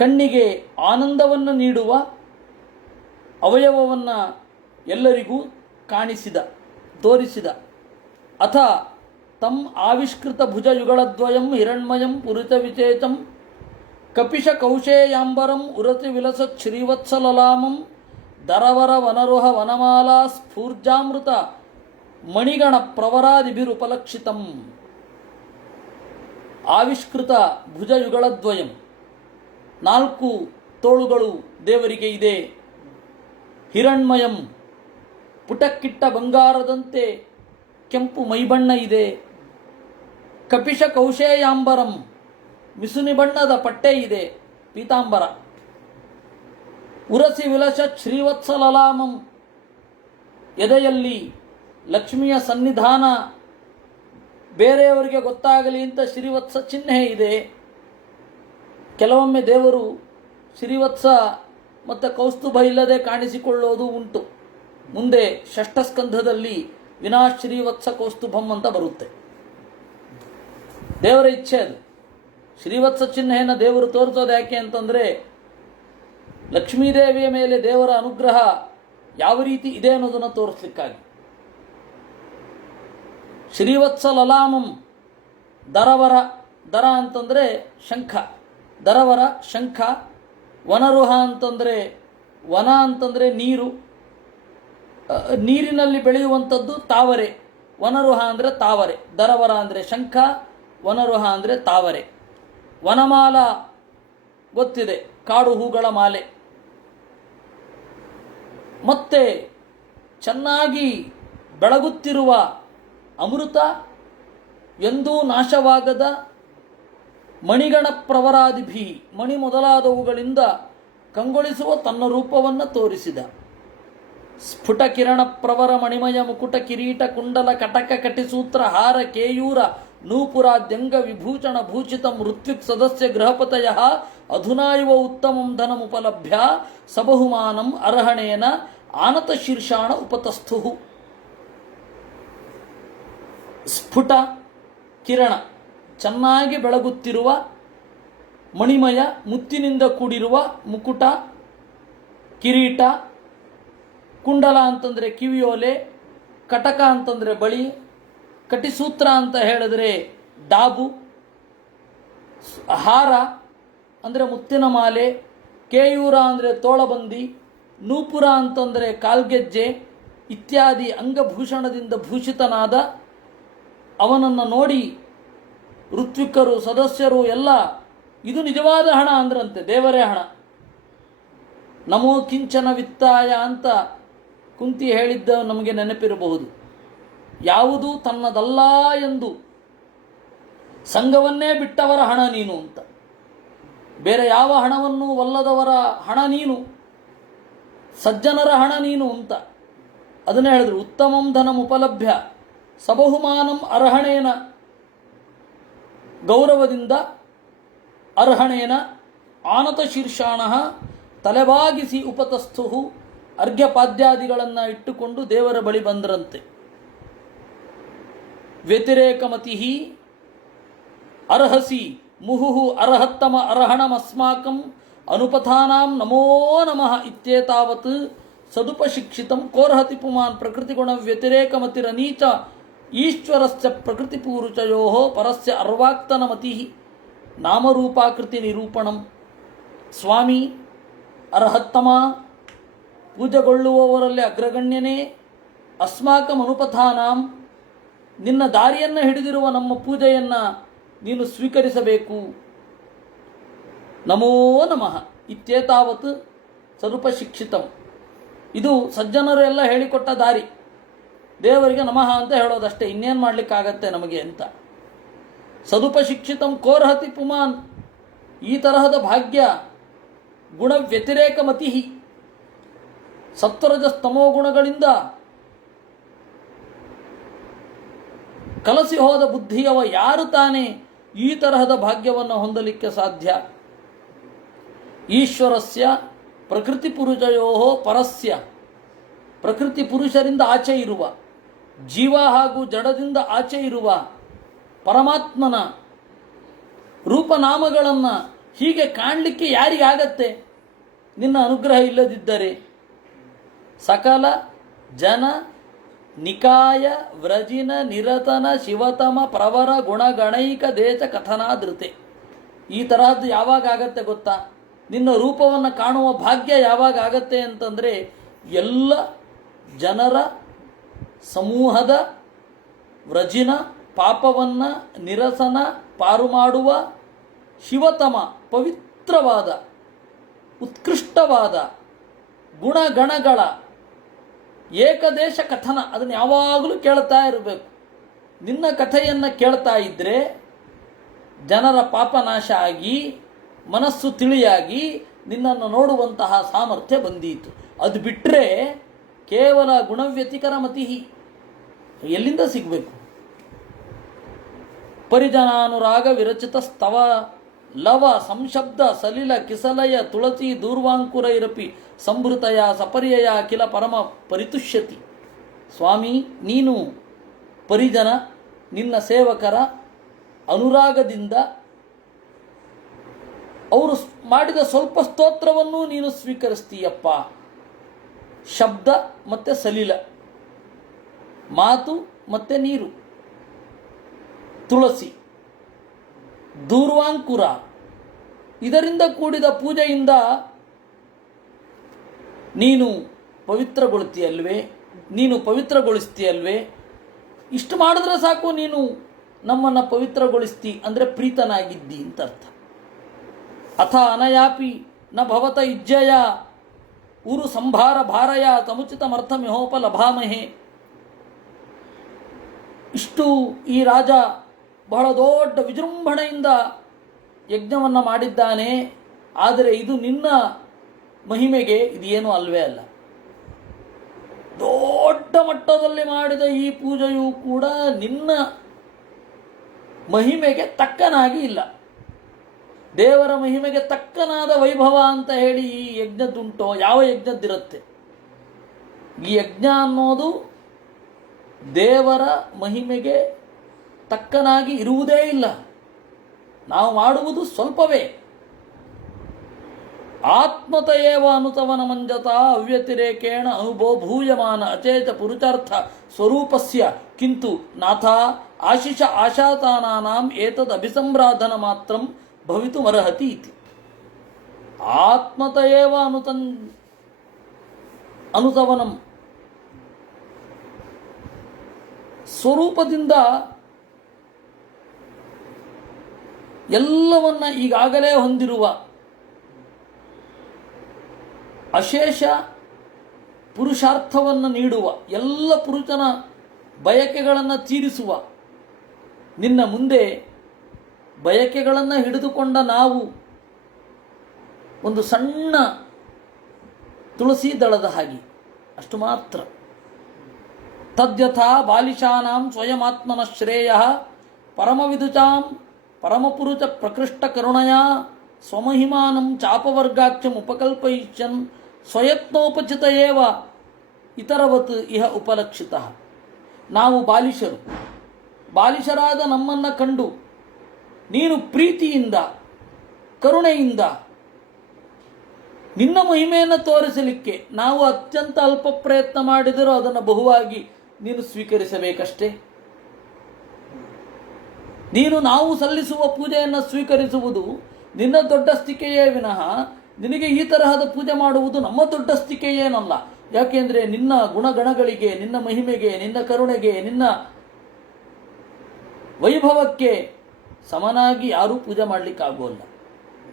ಕಣ್ಣಿಗೆ ಆನಂದವನ್ನು ನೀಡುವ ಅವಯವವನ್ನು ಎಲ್ಲರಿಗೂ ತೋರಿಸಿದ. ಅಥ ತಂ ಆವಿಷ್ಕೃತ ಭುಜಯುಗಳದ್ವಯಂ ಹಿರಣ್ಮಯಂ ಪುರಿತ ವಿಚೇತಂ ಕಪಿಶ ಕೌಶೇಯಾಂಬರಂ ಉರತಿ ವಿಲಸತ್ ಶ್ರೀವತ್ಸಲಲಾಮಂ ದರವರ ವನರುಹ ವನಮಾಲಾ ಸ್ಫೂರ್ಜಾಮೃತ ಮಣಿಗಣ ಪ್ರವರಾದಿಭಿರುಪಲಕ್ಷಿತಂ. ಆವಿಷ್ಕೃತ ಭುಜಯುಗಳದ್ವಯಂ 4 ತೋಳುಗಳು ದೇವರಿಗೆ ಇದೆ. ಹಿರಣ್ಮಯಂ ಪುಟಕ್ಕಿಟ್ಟ ಬಂಗಾರದಂತೆ ಕೆಂಪು ಮೈಬಣ್ಣ ಇದೆ. ಕಪಿಶ ಕೌಶೇಯಾಂಬರಂ ಮಿಸುನಿ ಬಣ್ಣದ ಪಟ್ಟೆ ಇದೆ, ಪೀತಾಂಬರ. ಉರಸಿ ವಿಲಸ ಶ್ರೀವತ್ಸಲಲಾಮಂ ಎದೆಯಲ್ಲಿ ಲಕ್ಷ್ಮಿಯ ಸನ್ನಿಧಾನ ಬೇರೆಯವರಿಗೆ ಗೊತ್ತಾಗಲಿ ಅಂತ ಶ್ರೀವತ್ಸ ಚಿಹ್ನೆ ಇದೆ. ಕೆಲವೊಮ್ಮೆ ದೇವರು ಶ್ರೀವತ್ಸ ಮತ್ತು ಕೌಸ್ತುಭ ಇಲ್ಲದೆ ಕಾಣಿಸಿಕೊಳ್ಳೋದು ಉಂಟು. ಮುಂದೆ ಷಷ್ಠ ಸ್ಕಂಧದಲ್ಲಿ ವಿನಾ ಶ್ರೀವತ್ಸ ಕೌಸ್ತುಭಂ ಅಂತ ಬರುತ್ತೆ. ದೇವರ ಇಚ್ಛೆ ಅದು. ಶ್ರೀವತ್ಸ ಚಿಹ್ನೆಯನ್ನು ದೇವರು ತೋರಿಸೋದು ಯಾಕೆ ಅಂತಂದರೆ ಲಕ್ಷ್ಮೀದೇವಿಯ ಮೇಲೆ ದೇವರ ಅನುಗ್ರಹ ಯಾವ ರೀತಿ ಇದೆ ಅನ್ನೋದನ್ನು ತೋರಿಸ್ಲಿಕ್ಕಾಗಿ. ಶ್ರೀವತ್ಸ ಲಲಾಮಂ ದರವರ, ದರ ಅಂತಂದರೆ ಶಂಖ, ದರವರ ಶಂಖ. ವನರುಹ ಅಂತಂದರೆ, ವನ ಅಂತಂದರೆ ನೀರು, ನೀರಿನಲ್ಲಿ ಬೆಳೆಯುವಂಥದ್ದು ತಾವರೆ. ವನರುಹ ಅಂದರೆ ತಾವರೆ, ದರವರ ಅಂದರೆ ಶಂಖ, ವನರುಹ ಅಂದರೆ ತಾವರೆ. ವನಮಾಲ ಗೊತ್ತಿದೆ, ಕಾಡು ಹೂಗಳ ಮಾಲೆ. ಮತ್ತೆ ಚೆನ್ನಾಗಿ ಬೆಳಗುತ್ತಿರುವ ಅಮೃತ, ಎಂದೂ ನಾಶವಾಗದ ಮಣಿಗಣ ಪ್ರವರಾದಿಭಿ, ಮಣಿ ಮೊದಲಾದವುಗಳಿಂದ ಕಂಗೊಳಿಸುವ ತನ್ನ ರೂಪವನ್ನು ತೋರಿಸಿದ. ಸ್ಫುಟ ಕಿರಣ ಪ್ರವರ ಮಣಿಮಯ ಮುಕುಟ ಕಿರೀಟ ಕುಂಡಲ ಕಟಕ ಕಟಿಸೂತ್ರ ಹಾರ ಕೇಯೂರ ನೂಪುರಾದ್ಯಂಗ ವಿಭೂಷಣ ಭೂಷಿತ ಋತ್ವಿಕ್ ಸದಸ್ಯ ಗೃಹಪತಯ ಅಧುನಾ ಇವ ಉತ್ತಮಂ ಧನಮುಪಲಭ್ಯ ಸಬಹುಮಾನಂ ಅರ್ಹಣೇನ ಆನತ ಶೀರ್ಷಾಣ ಉಪತಸ್ಥು. ಸ್ಫುಟ ಕಿರಣ, ಚೆನ್ನಾಗಿ ಬೆಳಗುತ್ತಿರುವ ಮಣಿಮಯ, ಮುತ್ತಿನಿಂದ ಕೂಡಿರುವ ಮುಕುಟ, ಕಿರೀಟ, ಕುಂಡಲ ಅಂತಂದರೆ ಕಿವಿಯೋಲೆ, ಕಟಕ ಅಂತಂದರೆ ಬಳಿ, ಕಟಿಸೂತ್ರ ಅಂತ ಹೇಳಿದ್ರೆ ಡಾಬು, ಹಾರ ಅಂದರೆ ಮುತ್ತಿನ ಮಾಲೆ, ಕೇಯೂರ ಅಂದರೆ ತೋಳಬಂದಿ, ನೂಪುರ ಅಂತಂದರೆ ಕಾಲ್ಗೆಜ್ಜೆ ಇತ್ಯಾದಿ ಅಂಗಭೂಷಣದಿಂದ ಭೂಷಿತನಾದ ಅವನನ್ನು ನೋಡಿ ಋತ್ವಿಕರು ಸದಸ್ಯರು ಎಲ್ಲ ಇದು ನಿಜವಾದ ಹಣ ಅಂದ್ರಂತೆ, ದೇವರೇ ಹಣ. ನಮೋ ಕಿಂಚನ ವಿತ್ತಾಯ ಅಂತ ಕುಂತಿ ಹೇಳಿದ್ದ ನಮಗೆ ನೆನಪಿರಬಹುದು. ಯಾವುದೂ ತನ್ನದಲ್ಲ ಎಂದು ಸಂಘವನ್ನೇ ಬಿಟ್ಟವರ ಹಣ ನೀನು ಅಂತ. ಬೇರೆ ಯಾವ ಹಣವನ್ನು ಒಲ್ಲದವರ ಹಣ ನೀನು, ಸಜ್ಜನರ ಹಣ ನೀನು ಅಂತ ಅದನ್ನೇ ಹೇಳಿದ್ರು. ಉತ್ತಮಂ ಧನಂ ಉಪಲಭ್ಯ ಸಬಹುಮಾನಂ ಅರ್ಹಣೇನ, ಗೌರವದಿಂದ ಅರ್ಹಣೇನ ಆನತ ಶೀರ್ಷಾಣ ತಲೆಬಾಗಿಸಿ ಉಪತಸ್ಥು, ಅರ್ಘ್ಯಪಾದ್ಯಾದಿಗಳನ್ನು ಇಟ್ಟುಕೊಂಡು ದೇವರ ಬಳಿ ಬಂದರಂತೆ. ವ್ಯತಿರೇಕಮತಿ ಅರ್ಹಸಿ ಮುಹುಹು ಅರ್ಹತ್ತಮ ಅರ್ಹಣಮಸ್ಮಾಕಂ ಅನುಪಥಾನಾಂ ನಮೋ ನಮಃ ಇತ್ಯೇತಾವತ್ ಸದುಪಶಿಕ್ಷಿತಂ ಕೋರ್ಹತಿ ಪುಮಾನ್ ಪ್ರಕೃತಿಗುಣ ವ್ಯತಿರೇಕಮತಿರನೀಚ ಈಶ್ವರಸ್ಯ ಪ್ರಕೃತಿಪೂರುಚಯೋ ಪರಸ್ಯ ಅರ್ವಾಕ್ತನಮತಿ ನಾಮರೂಪಾಕೃತಿ ನಿರೂಪಣಂ. ಸ್ವಾಮಿ ಅರ್ಹತ್ತಮ, ಪೂಜೆಗೊಳ್ಳುವವರಲ್ಲಿ ಅಗ್ರಗಣ್ಯನೇ, ಅಸ್ಮಾಕಂ ಅನುಪಥಾನಾಂ, ನಿನ್ನ ದಾರಿಯನ್ನು ಹಿಡಿದಿರುವ ನಮ್ಮ ಪೂಜೆಯನ್ನು ನೀನು ಸ್ವೀಕರಿಸಬೇಕು. ನಮೋ ನಮಃ ಇತ್ಯೇತಾವತ್ ಸದುಪಶಿಕ್ಷಿತಂ. ಇದು ಸಜ್ಜನರು ಎಲ್ಲ ಹೇಳಿಕೊಟ್ಟ ದಾರಿ. ದೇವರಿಗೆ ನಮಃ ಅಂತ ಹೇಳೋದಷ್ಟೇ, ಇನ್ನೇನು ಮಾಡಲಿಕ್ಕಾಗತ್ತೆ ನಮಗೆ ಅಂತ. ಸದುಪಶಿಕ್ಷಿತಂ ಕೋರ್ಹತಿ ಪುಮಾನ್, ಈ ತರಹದ ಭಾಗ್ಯ ಗುಣ ವ್ಯತಿರೇಕ ಮತಿ, ಸತ್ವರಜಸ್ತಮೋ ಗುಣಗಳಿಂದ ಕಲಸಿ ಹೋದ ಬುದ್ಧಿಯವ ಯಾರು ತಾನೇ ಈ ತರಹದ ಭಾಗ್ಯವನ್ನು ಹೊಂದಲಿಕ್ಕೆ ಸಾಧ್ಯ? ಈಶ್ವರಸ್ಯ ಪ್ರಕೃತಿ ಪುರುಷಯೋ ಪರಸ್ಯ, ಪ್ರಕೃತಿ ಪುರುಷರಿಂದ ಆಚೆ ಇರುವ, ಜೀವ ಹಾಗೂ ಜಡದಿಂದ ಆಚೆ ಇರುವ ಪರಮಾತ್ಮನ ರೂಪನಾಮಗಳನ್ನು ಹೀಗೆ ಕಾಣಲಿಕ್ಕೆ ಯಾರಿಗಾಗತ್ತೆ ನಿನ್ನ ಅನುಗ್ರಹ ಇಲ್ಲದಿದ್ದರೆ? ಸಕಲ ಜನ ನಿಕಾಯ ವ್ರಜಿನ ನಿರತನ ಶಿವತಮ ಪ್ರವರ ಗುಣಗಣೈಕ ದೇಶ ಕಥನಾದೃತೆ. ಈ ತರಹದ್ದು ಯಾವಾಗ ಆಗತ್ತೆ ಗೊತ್ತಾ? ನಿನ್ನ ರೂಪವನ್ನು ಕಾಣುವ ಭಾಗ್ಯ ಯಾವಾಗ ಆಗತ್ತೆ ಅಂತಂದರೆ ಎಲ್ಲ ಜನರ ಸಮೂಹದ ವ್ರಜಿನ ಪಾಪವನ್ನು ನಿರಸನ ಪಾರು ಮಾಡುವ ಶಿವತಮ ಪವಿತ್ರವಾದ ಉತ್ಕೃಷ್ಟವಾದ ಗುಣಗಣಗಳ ಏಕದೇಶ ಕಥನ, ಅದನ್ನು ಯಾವಾಗಲೂ ಕೇಳ್ತಾ ಇರಬೇಕು. ನಿನ್ನ ಕಥೆಯನ್ನು ಕೇಳ್ತಾ ಇದ್ದರೆ ಜನರ ಪಾಪನಾಶ ಆಗಿ ಮನಸ್ಸು ತಿಳಿಯಾಗಿ ನಿನ್ನನ್ನು ನೋಡುವಂತಹ ಸಾಮರ್ಥ್ಯ ಬಂದೀತು. ಅದು ಬಿಟ್ಟರೆ ಕೇವಲ ಗುಣವ್ಯತಿಕರ ಮತಿ ಎಲ್ಲಿಂದ ಸಿಗಬೇಕು? ಪರಿಜನಾನುರಾಗ ವಿರಚಿತ ಸ್ತವ ಲವ ಸಂಶಬ್ದ ಸಲಿಲ ಕಿಸಲಯ ತುಳಸಿ ದೂರ್ವಾಂಕುರೈರಪಿ ಸಂಭೃತಯ ಸಪರ್ಯಯ ಕಿಲ ಪರಮ ಪರಿತುಷ್ಯತಿ. ಸ್ವಾಮಿ, ನೀನು ಪರಿಜನ ನಿನ್ನ ಸೇವಕರ ಅನುರಾಗದಿಂದ ಅವರು ಮಾಡಿದ ಸ್ವಲ್ಪ ಸ್ತೋತ್ರವನ್ನು ನೀನು ಸ್ವೀಕರಿಸ್ತೀಯಪ್ಪ. ಶಬ್ದ ಮತ್ತು ಸಲಿಲ, ಮಾತು ಮತ್ತು ನೀರು, ತುಳಸಿ, ದೂರ್ವಾಂಕುರ, ಇದರಿಂದ ಕೂಡಿದ ಪೂಜೆಯಿಂದ ನೀನು ಪವಿತ್ರಗೊಳ್ತೀಯಲ್ವೇ, ನೀನು ಪವಿತ್ರಗೊಳಿಸ್ತೀಯಲ್ವೇ. ಇಷ್ಟು ಮಾಡಿದ್ರೆ ಸಾಕು, ನೀನು ನಮ್ಮನ್ನು ಪವಿತ್ರಗೊಳಿಸ್ತಿ ಅಂದರೆ ಪ್ರೀತನಾಗಿದ್ದಿ ಅಂತ ಅರ್ಥ. ಅಥ ಅನಯಾಪಿ ನ ಭವತ ಇಜ್ಜಯ ಉರು ಸಂಭಾರ ಭಾರಯ ಸಮುಚಿತಮರ್ಥಮಿಹೋಪ ಲಭಾಮಹೆ. ಇಷ್ಟು ಈ ರಾಜ ಬಹಳ ದೊಡ್ಡ ವಿಜೃಂಭಣೆಯಿಂದ ಯಜ್ಞವನ್ನು ಮಾಡಿದ್ದಾನೆ. ಆದರೆ ಇದು ನಿನ್ನ ಮಹಿಮೆಗೆ ಇದೇನು ಅಲ್ವೇ ಅಲ್ಲ. ದೊಡ್ಡ ಮಟ್ಟದಲ್ಲಿ ಮಾಡಿದ ಈ ಪೂಜೆಯೂ ಕೂಡ ನಿನ್ನ ಮಹಿಮೆಗೆ ತಕ್ಕನಾಗಿ ಇಲ್ಲ. ದೇವರ ಮಹಿಮೆಗೆ ತಕ್ಕನಾದ ವೈಭವ ಅಂತ ಹೇಳಿ ಈ ಯಜ್ಞದ್ದುಂಟೋ? ಯಾವ ಯಜ್ಞದ್ದಿರುತ್ತೆ? ಈ ಯಜ್ಞ ಅನ್ನೋದು ದೇವರ ಮಹಿಮೆಗೆ ತಕ್ಕನಾಗಿ ಇರುವುದೇ ಇಲ್ಲ. ನಾವು ಮಾಡುವುದು ಸ್ವಲ್ಪವೇ. ಆತ್ಮತಯೇವ ಅನುತವನ ಮಂಜತ ಅವ್ಯತಿರೇಕೇಣ ಅನುಭೂಯಮಾನ ಅಚೇತ ಪುರುಷಾರ್ಥ ಸ್ವರೂಪಸ್ಯ ಕಿಂತು ನಾಥ ಆಶಿಷ ಆಶಾತಾನಾಂ ಏತದ್ ಅಭಿಸಂರಾಧನ ಮಾತ್ರಂ ಭವಿತುಮರ್ಹತಿ ಇತಿ. ಆತ್ಮತಯೇವ ಅನುತವನಂ, ಸ್ವರೂಪದಿಂದ ಎಲ್ಲವನ್ನ ಈಗಾಗಲೇ ಹೊಂದಿರುವ ಅಶೇಷ ಪುರುಷಾರ್ಥವನ್ನು ನೀಡುವ, ಎಲ್ಲ ಪುರುಷನ ಬಯಕೆಗಳನ್ನು ತೀರಿಸುವ ನಿನ್ನ ಮುಂದೆ ಬಯಕೆಗಳನ್ನು ಹಿಡಿದುಕೊಂಡ ನಾವು ಒಂದು ಸಣ್ಣ ತುಳಸಿ ದಳದ ಹಾಗೆ, ಅಷ್ಟು ಮಾತ್ರ. ತದ್ಯಥಾ ಬಾಲಿಶಾನಾಂ ಸ್ವಯಮಾತ್ಮನ ಶ್ರೇಯ ಪರಮವಿದುಚಾಂ ಪರಮಪುರುಷ ಪ್ರಕೃಷ್ಟ ಕರುಣಯ ಸ್ವಮಹಿಮಾನಂ ಚಾಪವರ್ಗಾಖ್ಯಂ ಉಪಕಲ್ಪಯಿಷ್ಯನ್ ಸ್ವಯತ್ನೋಪಚಿತ ಏವ ಇತರವತ್ ಇಹ ಉಪಲಕ್ಷಿತ. ನಾವು ಬಾಲಿಶರು, ಬಾಲಿಶರಾದ ನಮ್ಮನ್ನು ಕಂಡು ನೀನು ಪ್ರೀತಿಯಿಂದ ಕರುಣೆಯಿಂದ ನಿನ್ನ ಮಹಿಮೆಯನ್ನು ತೋರಿಸಲಿಕ್ಕೆ ನಾವು ಅತ್ಯಂತ ಅಲ್ಪ ಪ್ರಯತ್ನ ಮಾಡಿದರೂ ಅದನ್ನು ಬಹುವಾಗಿ ನೀನು ಸ್ವೀಕರಿಸಬೇಕಷ್ಟೇ. ನೀನು ನಾವು ಸಲ್ಲಿಸುವ ಪೂಜೆಯನ್ನು ಸ್ವೀಕರಿಸುವುದು ನಿನ್ನ ದೊಡ್ಡಸ್ತಿಕೆಯೇ ವಿನಃ ನಿನಗೆ ಈ ತರಹದ ಪೂಜೆ ಮಾಡುವುದು ನಮ್ಮ ದೊಡ್ಡಸ್ತಿಕೆಯೇನಲ್ಲ. ಯಾಕೆಂದರೆ ನಿನ್ನ ಗುಣಗಣಗಳಿಗೆ, ನಿನ್ನ ಮಹಿಮೆಗೆ, ನಿನ್ನ ಕರುಣೆಗೆ, ನಿನ್ನ ವೈಭವಕ್ಕೆ ಸಮನಾಗಿ ಯಾರೂ ಪೂಜೆ ಮಾಡಲಿಕ್ಕಾಗೋಲ್ಲ,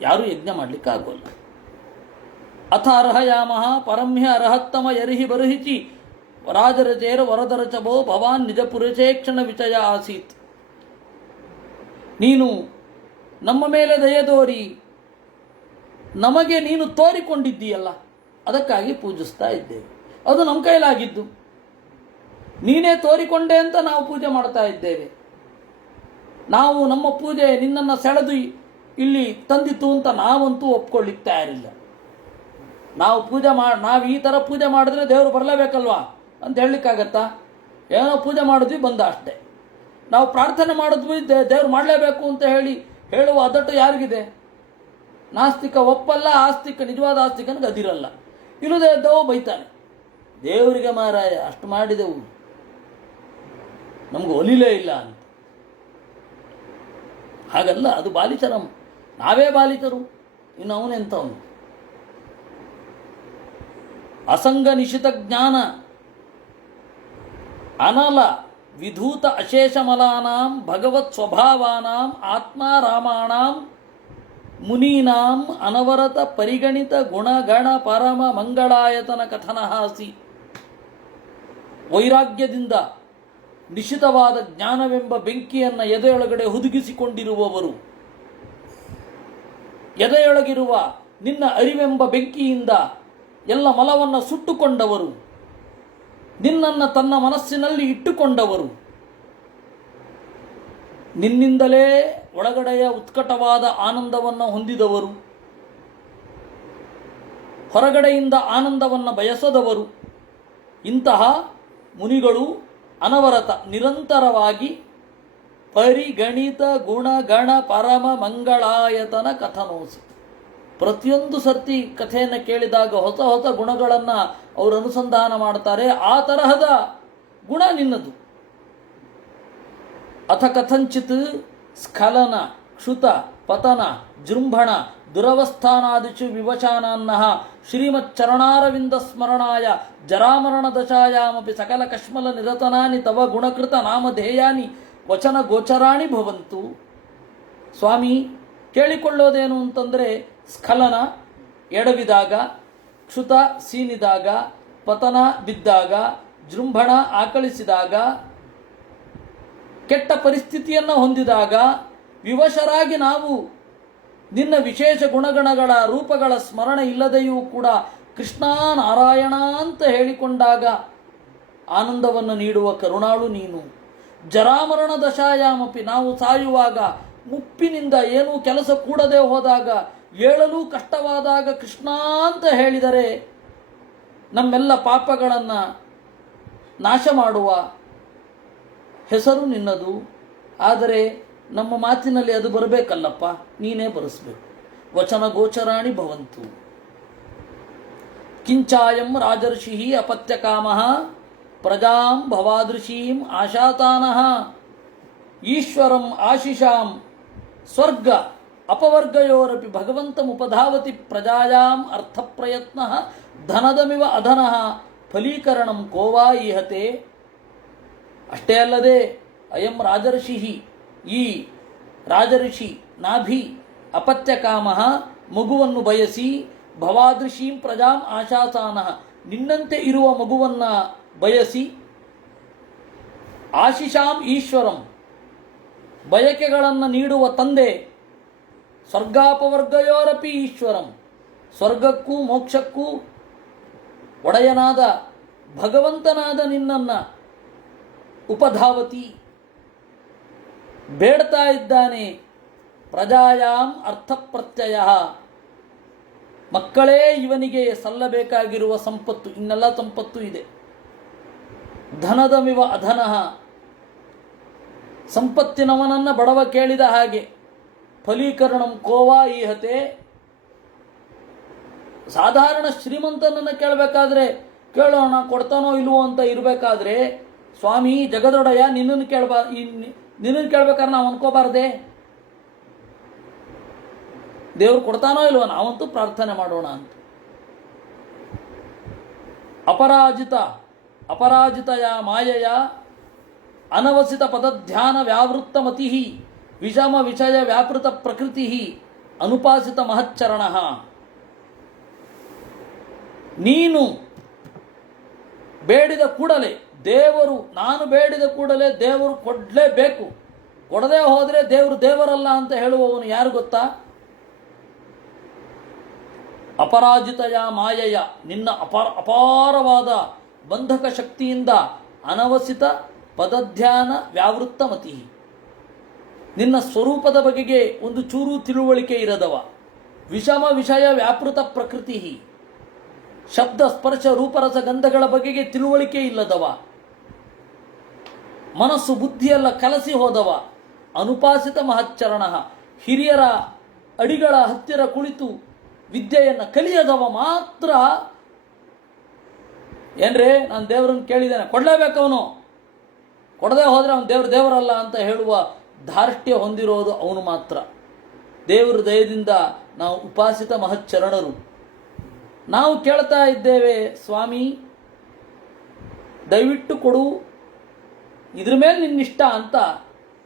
ಯಾರೂ ಯಜ್ಞ ಮಾಡಲಿಕ್ಕಾಗೋಲ್ಲ. ಅಥ ಅರ್ಹಯಾಮಃ ಪರಮ್ಯ ಅರ್ಹತ್ತಮ ಯರಿಹಿ ಬರುಹಿಚಿ ರಾಜರಚೇರ ವರದರಚಭೋ ಭವಾನ್ ನಿಜ ಪುರುಷೇಕ್ಷಣ ವಿಚಯ ಆಸೀತ್. ನೀನು ನಮ್ಮ ಮೇಲೆ ದಯದೋರಿ ನಮಗೆ ನೀನು ತೋರಿಕೊಂಡಿದ್ದೀಯಲ್ಲ, ಅದಕ್ಕಾಗಿ ಪೂಜಿಸ್ತಾ ಇದ್ದೇವೆ. ಅದು ನಮ್ಮ ಕೈಲಾಗಿದ್ದು, ನೀನೇ ತೋರಿಕೊಂಡೆ ಅಂತ ನಾವು ಪೂಜೆ ಮಾಡ್ತಾ ಇದ್ದೇವೆ. ನಾವು ನಮ್ಮ ಪೂಜೆ ನಿನ್ನನ್ನು ಸೆಳೆದು ಇಲ್ಲಿ ತಂದಿತ್ತು ಅಂತ ನಾವಂತೂ ಒಪ್ಕೊಳ್ಳಿಕ್ಕೆ ತಯಾರಿಲ್ಲ. ನಾವು ಈ ಥರ ಪೂಜೆ ಮಾಡಿದ್ರೆ ದೇವರು ಬರಲೇಬೇಕಲ್ವಾ ಅಂತ ಹೇಳಲಿಕ್ಕಾಗತ್ತಾ? ಏನೋ ಪೂಜೆ ಮಾಡಿದ್ವಿ, ಬಂದ ಅಷ್ಟೇ. ನಾವು ಪ್ರಾರ್ಥನೆ ಮಾಡಿದ್ವಿ, ದೇವರು ಮಾಡಲೇಬೇಕು ಅಂತ ಹೇಳುವ ಅದಟ್ಟು ಯಾರಿಗಿದೆ? ನಾಸ್ತಿಕ ಒಪ್ಪಲ್ಲ, ಆಸ್ತಿಕ, ನಿಜವಾದ ಆಸ್ತಿಕನಿಗೆ ಅದಿರಲ್ಲ. ಇಲ್ಲದೆ ಇದ್ದವು ಬೈತಾನೆ, ದೇವರಿಗೆ ಮಾರಾಯ ಅಷ್ಟು ಮಾಡಿದೆವು, ನಮ್ಗೆ ಒಲಿಲೇ ಇಲ್ಲ ಅಂತ. ಹಾಗಲ್ಲ, ಅದು ಬಾಲಿಚರಂ. ನಾವೇ ಬಾಲಿಚರು, ಇನ್ನು ಅವನೆಂಥವನು? ಅಸಂಗ ನಿಶಿತ ಜ್ಞಾನ ಅನಲ ವಿಧೂತ ಅಶೇಷಮಲಾನಾಂ ಭಗವತ್ ಸ್ವಭಾವಾನಾಂ ಆತ್ಮಾರಾಮಾಣಾಂ ಮುನೀನಾಂ ಅನವರತ ಪರಿಗಣಿತ ಗುಣಗಣ ಪರಮ ಮಂಗಳಾಯತನ ಕಥನಹಾಸಿ. ವೈರಾಗ್ಯದಿಂದ ನಿಶಿತವಾದ ಜ್ಞಾನವೆಂಬ ಬೆಂಕಿಯನ್ನು ಎದೆಯೊಳಗಡೆ ಹುದುಗಿಸಿಕೊಂಡಿರುವವರು, ಎದೆಯೊಳಗಿರುವ ನಿನ್ನ ಅರಿವೆಂಬ ಬೆಂಕಿಯಿಂದ ಎಲ್ಲ ಮಲವನ್ನು ಸುಟ್ಟುಕೊಂಡವರು, ನಿನ್ನನ್ನು ತನ್ನ ಮನಸ್ಸಿನಲ್ಲಿ ಇಟ್ಟುಕೊಂಡವರು, ನಿನ್ನಿಂದಲೇ ಒಳಗಡೆಯ ಉತ್ಕಟವಾದ ಆನಂದವನ್ನು ಹೊಂದಿದವರು, ಹೊರಗಡೆಯಿಂದ ಆನಂದವನ್ನು ಬಯಸದವರು, ಇಂತಹ ಮುನಿಗಳು ಅನವರತ ನಿರಂತರವಾಗಿ ಪರಿಗಣಿತ ಗುಣಗಣ ಪರಮ ಮಂಗಳಾಯತನ ಕಥನೋಸಿ, ಪ್ರತಿಯೊಂದು ಸರ್ತಿ ಕಥೆಯನ್ನು ಕೇಳಿದಾಗ ಹೊಸ ಹೊಸ ಗುಣಗಳನ್ನು ಅವರು ಅನುಸಂಧಾನ ಮಾಡ್ತಾರೆ. ಆ ತರಹದ ಗುಣ ನಿನ್ನದು. ಅಥ ಕಥಂಚಿತ್ ಸ್ಖಲನ ಕ್ಷುತ ಪತನ ಜೃಂಭಣ ದುರವಸ್ಥಾನಾದಿಷು ವಿವಶಾನಾನ್ನಃ ಶ್ರೀಮಚ್ಚರಣಾರವಿಂದ ಸ್ಮರಣಾಯ ಜರಾಮರಣ ದಶಾಯಾಮಪಿ ಸಕಲ ಕಶ್ಮಲ ನಿರತನಾನಿ ತವ ಗುಣಕೃತ ನಾಮಧೇಯಾನಿ ವಚನ ಗೋಚರಾಣಿ ಭವಂತು. ಸ್ವಾಮಿ, ಕೇಳಿಕೊಳ್ಳೋದೇನು ಅಂತಂದರೆ, ಸ್ಖಲನ ಎಡವಿದಾಗ, ಕ್ಷುತ ಸೀನಿದಾಗ, ಪತನ ಬಿದ್ದಾಗ, ಜೃಂಭಣ ಆಕಳಿಸಿದಾಗ, ಕೆಟ್ಟ ಪರಿಸ್ಥಿತಿಯನ್ನು ಹೊಂದಿದಾಗ ವಿವಶರಾಗಿ ನಾವು ನಿನ್ನ ವಿಶೇಷ ಗುಣಗಣಗಳ ರೂಪಗಳ ಸ್ಮರಣೆ ಇಲ್ಲದೆಯೂ ಕೂಡ ಕೃಷ್ಣ ನಾರಾಯಣ ಅಂತ ಹೇಳಿಕೊಂಡಾಗ ಆನಂದವನ್ನು ನೀಡುವ ಕರುಣಾಳು ನೀನು. ಜರಾಮರಣ ದಶಾಯಾಮಪಿ, ನಾವು ಸಾಯುವಾಗ ಮುಪ್ಪಿನಿಂದ ಏನೂ ಕೆಲಸ ಕೂಡದೆ ಹೋದಾಗ, ಏಳಲು ಕಷ್ಟವಾದಾಗ ಕೃಷ್ಣ ಅಂತ ಹೇಳಿದರೆ ನಮ್ಮೆಲ್ಲ ಪಾಪಗಳನ್ನು ನಾಶ ಮಾಡುವ ಹೆಸರು ನಿನ್ನದು. ಆದರೆ ನಮ್ಮ ಮಾತಿನಲ್ಲಿ ಅದು ಬರಬೇಕಲ್ಲಪ್ಪ, ನೀನೇ ಬರೆಸಬೇಕು. ವಚನ ಗೋಚರಾಣಿ ಭವಂತು. ಕಿಂಚಾಯಂ ರಾಜರ್ಷಿ ಅಪತ್ಯಕಾಮಃ ಪ್ರಜಾಂ ಭವಾದೃಶೀಂ ಆಶಾತಾನಃ ಈಶ್ವರಂ ಆಶಿಷಾಂ ಸ್ವರ್ಗ ಅಪವರ್ಗಯೋರಪಿ ಭಗವಂತಮುಪಧಾವತಿ ಪ್ರಜಾಯಾಂ ಅರ್ಥಪ್ರಯತ್ನಃ ಧನದಮಿವ ಅಧನಃ ಫಲೀಕರಣಂ ಕೋವಾ ಈಹತೆ. ಅಷ್ಟೇ ಅಲ್ಲದೆ ಅಯಂ ರಾಜರ್ಷಿ, ಈ ರಾಜಋಷಿ ನಾಭಿ ಅಪತ್ಯಕಾಮಃ, ಮಗುವನ್ನು ಬಯಸಿ, ಭವಾದೃಶೀಂ ಪ್ರಜಾಂ ಆಶಾಸಾನಃ, ನಿನ್ನಂತೆ ಇರುವ ಮಗುವನ್ನು ಬಯಸಿ, ಆಶಿಷಾಂ ಈಶ್ವರಂ, ಬಯಕೆಗಳನ್ನು ನೀಡುವ ತಂದೆ, ಸ್ವರ್ಗಾಪವರ್ಗಯೋರಪಿ ಈಶ್ವರಂ, ಸ್ವರ್ಗಕ್ಕೂ ಮೋಕ್ಷಕ್ಕೂ ಒಡೆಯನಾದ ಭಗವಂತನಾದ ನಿನ್ನನ್ನು ಉಪಧಾವತಿ ಬೇಡ್ತಾ ಇದ್ದಾನೆ. ಪ್ರಜಾಯಾಂ ಅರ್ಥಪ್ರತ್ಯಯ, ಮಕ್ಕಳೇ ಇವನಿಗೆ ಸಲ್ಲಬೇಕಾಗಿರುವ ಸಂಪತ್ತು, ಇನ್ನೆಲ್ಲ ಸಂಪತ್ತು ಇದೆ. ಧನದಮಿವ ಅಧನಃ, ಸಂಪತ್ತಿನವನನ್ನು ಬಡವ ಕೇಳಿದ ಹಾಗೆ. ಫಲೀಕರಣಂ ಕೋವಾ ಈಹತೆ, ಸಾಧಾರಣ ಶ್ರೀಮಂತನನ್ನು ಕೇಳಬೇಕಾದ್ರೆ ಕೇಳೋಣ ಕೊಡ್ತಾನೋ ಇಲ್ವೋ ಅಂತ ಇರಬೇಕಾದ್ರೆ, ಸ್ವಾಮಿ ಜಗದೊಡೆಯ ನಿನ್ನನ್ನು ಕೇಳ್ಬೇಕಾದ್ರೆ ನಾವು ಅನ್ಕೋಬಾರ್ದೆ, ದೇವ್ರು ಕೊಡ್ತಾನೋ ಇಲ್ವೋ ನಾವಂತೂ ಪ್ರಾರ್ಥನೆ ಮಾಡೋಣ ಅಂತ. ಅಪರಾಜಿತಯ ಮಾಯಯ ಅನವಸಿತ ಪದಧ್ಯಾನ ವ್ಯಾವೃತ್ತ ಮತಿ ವಿಷಮ ವಿಷಯ ವ್ಯಾಪೃತ ಪ್ರಕೃತಿ ಅನುಪಾಸಿತ ಮಹಚ್ಚರಣ. ನೀನು ಬೇಡಿದ ಕೂಡಲೇ ದೇವರು, ನಾನು ಬೇಡಿದ ಕೂಡಲೇ ದೇವರು ಕೊಡಲೇಬೇಕು, ಕೊಡದೇ ಹೋದರೆ ದೇವರು ದೇವರಲ್ಲ ಅಂತ ಹೇಳುವವನು ಯಾರು ಗೊತ್ತಾ? ಅಪರಾಜಿತಯ ಮಾಯಯ, ನಿನ್ನ ಅಪಾರವಾದ ಬಂಧಕ ಶಕ್ತಿಯಿಂದ ಅನವಸಿತ ಪದಧ್ಯಾನ ವ್ಯಾವೃತ್ತ ಮತಿ, ನಿನ್ನ ಸ್ವರೂಪದ ಬಗೆಗೆ ಒಂದು ಚೂರು ತಿಳುವಳಿಕೆ ಇರದವ. ವಿಷಮ ವಿಷಯ ವ್ಯಾಪೃತ ಪ್ರಕೃತಿ, ಶಬ್ದ ಸ್ಪರ್ಶ ರೂಪರಸ ಗಂಧಗಳ ಬಗೆಗೆ ತಿಳುವಳಿಕೆ ಇಲ್ಲದವ. ಮನಸ್ಸು ಬುದ್ಧಿಯೆಲ್ಲ ಕಲಸಿ ಹೋದವ. ಅನುಪಾಸಿತ ಮಹಚ್ಚರಣ, ಹಿರಿಯರ ಅಡಿಗಳ ಹತ್ತಿರ ಕುಳಿತು ವಿದ್ಯೆಯನ್ನು ಕಲಿಯದವ ಮಾತ್ರ ಏನ್ರೇ ನಾನು ದೇವರನ್ನು ಕೇಳಿದ್ದೇನೆ ಕೊಡಲೇಬೇಕು, ಅವನು ಕೊಡದೆ ಹೋದರೆ ಅವನು ದೇವರಲ್ಲ ಅಂತ ಹೇಳುವ ಧಾರ್ಷ್ಟ್ಯ ಹೊಂದಿರೋದು ಅವನು ಮಾತ್ರ. ದೇವರ ದಯದಿಂದ ನಾವು ಉಪಾಸಿತ ಮಹಚ್ಚರಣರು. ನಾವು ಕೇಳ್ತಾ ಇದ್ದೇವೆ, ಸ್ವಾಮಿ ದಯವಿಟ್ಟು ಕೊಡು, ಇದ್ರ ಮೇಲೆ ನಿನ್ನಿಷ್ಟ ಅಂತ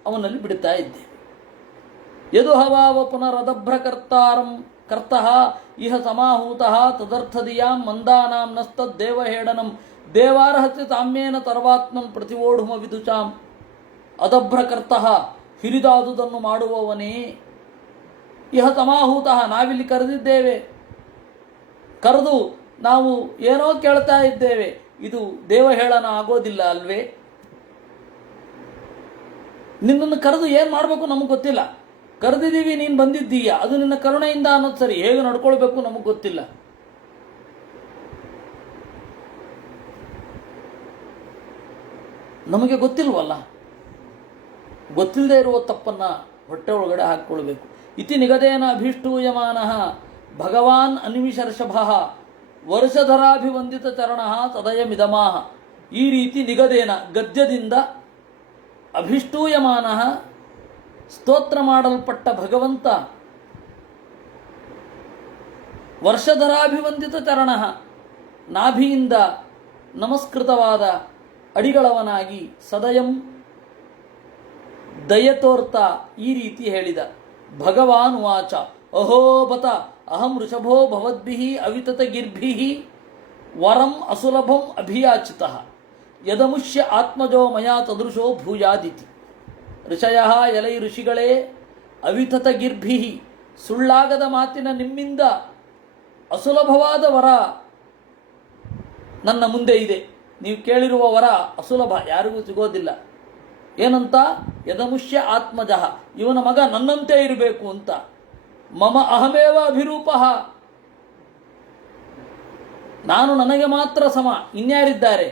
ಅವನಲ್ಲಿ ಬಿಡ್ತಾ ಇದ್ದೇವೆ. ಯದು ಹವಾವ ಪುನರದಭ್ರಕರ್ತಾರಂ ಕರ್ತಃ ಇಹ ಸಮಾಹೂತಃ ತದರ್ಥದಿಯಾಂ ಮಂದಾನಾಂ ನಸ್ತದ್ದೇವಹೇಡನಂ ದೇವಾರ್ಹತೆ ತಾಮ್ಯೇನ ತರ್ವಾತ್ಮನ್ ಪ್ರತಿವೋಢುಮ ವಿದುಚಾಂ. ಅದಭ್ರಕರ್ತಃ, ಹಿರಿದಾದುದನ್ನು ಮಾಡುವವನೇ. ಇಹ ಸಮಾಹೂತಃ, ನಾವಿಲ್ಲಿ ಕರೆದಿದ್ದೇವೆ, ಕರೆದು ನಾವು ಏನೋ ಕೇಳ್ತಾ ಇದ್ದೇವೆ, ಇದು ದೇವಹೇಳನ ಆಗೋದಿಲ್ಲ ಅಲ್ವೇ? ನಿನ್ನನ್ನು ಕರೆದು ಏನು ಮಾಡಬೇಕು ನಮಗೆ ಗೊತ್ತಿಲ್ಲ, ಕರೆದಿದ್ದೀವಿ, ನೀನು ಬಂದಿದ್ದೀಯ, ಅದು ನಿನ್ನ ಕರುಣೆಯಿಂದ ಅನ್ನೋದು ಸರಿ, ಹೇಗೆ ನಡ್ಕೊಳ್ಬೇಕು ನಮಗೆ ಗೊತ್ತಿಲ್ಲ. ನಮಗೆ ಗೊತ್ತಿಲ್ವಲ್ಲ, ಗೊತ್ತಿಲ್ಲದೆ ಇರುವ ತಪ್ಪನ್ನು ಹೊಟ್ಟೆ ಒಳಗಡೆ ಹಾಕ್ಕೊಳ್ಬೇಕು. ಇತಿ ನಿಗದೇನ ಅಭೀಷ್ಟೂಯಮಾನ ಭಗವಾನ್ ಅನ್ವಿಷರ್ಷಭ ವರ್ಷಧರಾಭಿವಂದಿತ ಚರಣ ತದಯಮಿದಮಾಹ. ಈ ರೀತಿ ನಿಗದೇನ ಗದ್ಯದಿಂದ ಅಭಿಷ್ಟೂಯಮಾನ ಸ್ತೋತ್ರ ಮಾಡಲ್ಪಟ್ಟ ಭಗವಂತ ವರ್ಷಧರಾಭಿವಂದಿತ ಚರಣ ನಾಭಿಯಿಂದ ನಮಸ್ಕೃತವಾದ ಅಡಿಗಳವನಾಗಿ ಸದಯಂ ದಯತೋರ್ತಾ ಈ ರೀತಿ ಹೇಳಿದ. ಭಗವಾನ್ ವಾಚ ಅಹೋ ಬತ ಅಹಂ ಋಷಭೋ ಭವದ್ಭಿಃ ಅವಿತತಗಿರ್ಭಿಃ ವರಂ ಅಸುಲಭಂ ಅಭಿಯಾಚಿತಃ ಯದಮುಷ್ಯ ಆತ್ಮಜೋ ಮಯಾ ತದೃಶೋ ಭೂಯಾದಿತಿ. ಋಷಯಃ ಎಲೈ ಋಷಿಗಳೇ, ಅವಿತತಗಿರ್ಭಿಃ ಸುಳ್ಳಾಗದ ಮಾತಿನ ನಿಮ್ಮಿಂದ ಅಸುಲಭವಾದ ವರ ನನ್ನ ಮುಂದೆ ಇದೆ. ನೀವು ಕೇಳಿರುವ ವರ ಅಸುಲಭ, ಯಾರಿಗೂ ಸಿಗೋದಿಲ್ಲ. ಏನಂತ? ಯದಮುಷ್ಯ ಆತ್ಮಜಃ, ಇವನ ಮಗ ನನ್ನಂತೆ ಇರಬೇಕು ಅಂತ. ಮಮ ಅಹಮೇವ ಅಭಿರೂಪ, ನಾನು ನನಗೆ ಮಾತ್ರ ಸಮ, ಇನ್ಯಾರಿದ್ದಾರೆ?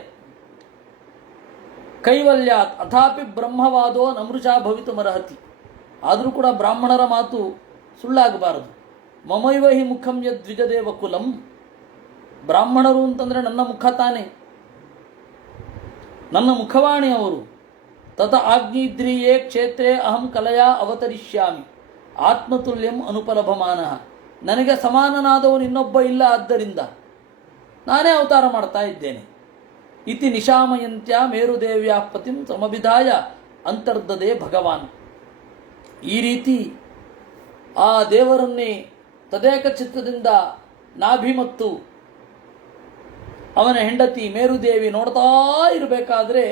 ಕೈವಲ್ಯಾತ್ ಅಥಾಪಿ ಬ್ರಹ್ಮವಾದೋ ನಮೃಷಾ ಭವಿತುಮರ್ಹತಿ. ಆದರೂ ಕೂಡ ಬ್ರಾಹ್ಮಣರ ಮಾತು ಸುಳ್ಳಾಗಬಾರದು. ಮಮೈವ ಹಿ ಮುಖಂ ಯದ್ವಿಜದೇವ ಕುಲಂ. ಬ್ರಾಹ್ಮಣರು ಅಂತಂದರೆ ನನ್ನ ಮುಖ ತಾನೇ, ನನ್ನ ಮುಖವಾಣಿ ಅವರು. ತತ ಆಗ್ನೇದ್ರಿಯೇ ಕ್ಷೇತ್ರೇ ಅಹಂ ಕಲಯಾ ಅವತರಿಷ್ಯಾಮಿ ಆತ್ಮತುಲ್ಯಂ ಅನುಪಲಭಮಾನಃ. ನನಗೆ ಸಮಾನನಾದವನು ಇನ್ನೊಬ್ಬ ಇಲ್ಲ, ಆದ್ದರಿಂದ ನಾನೇ ಅವತಾರ ಮಾಡ್ತಾ ಇದ್ದೇನೆ. ಇತಿ ನಿಶಾಮಯಂತ್ಯ ಮೇರುದೇವ್ಯಾ ಪತಿಂ ಸಮಭಿಧಾಯ ಅಂತರ್ದದೆ ಭಗವಾನ್. ಈ ರೀತಿ ಆ ದೇವರನ್ನೇ ತದೇಕ ಚಿತ್ತದಿಂದ ನಾಭಿ ಮತ್ತು ಅವನ ಹೆಂಡತಿ ಮೇರುದೇವಿ ನೋಡ್ತಾ ಇರಬೇಕಾದ್ರೆ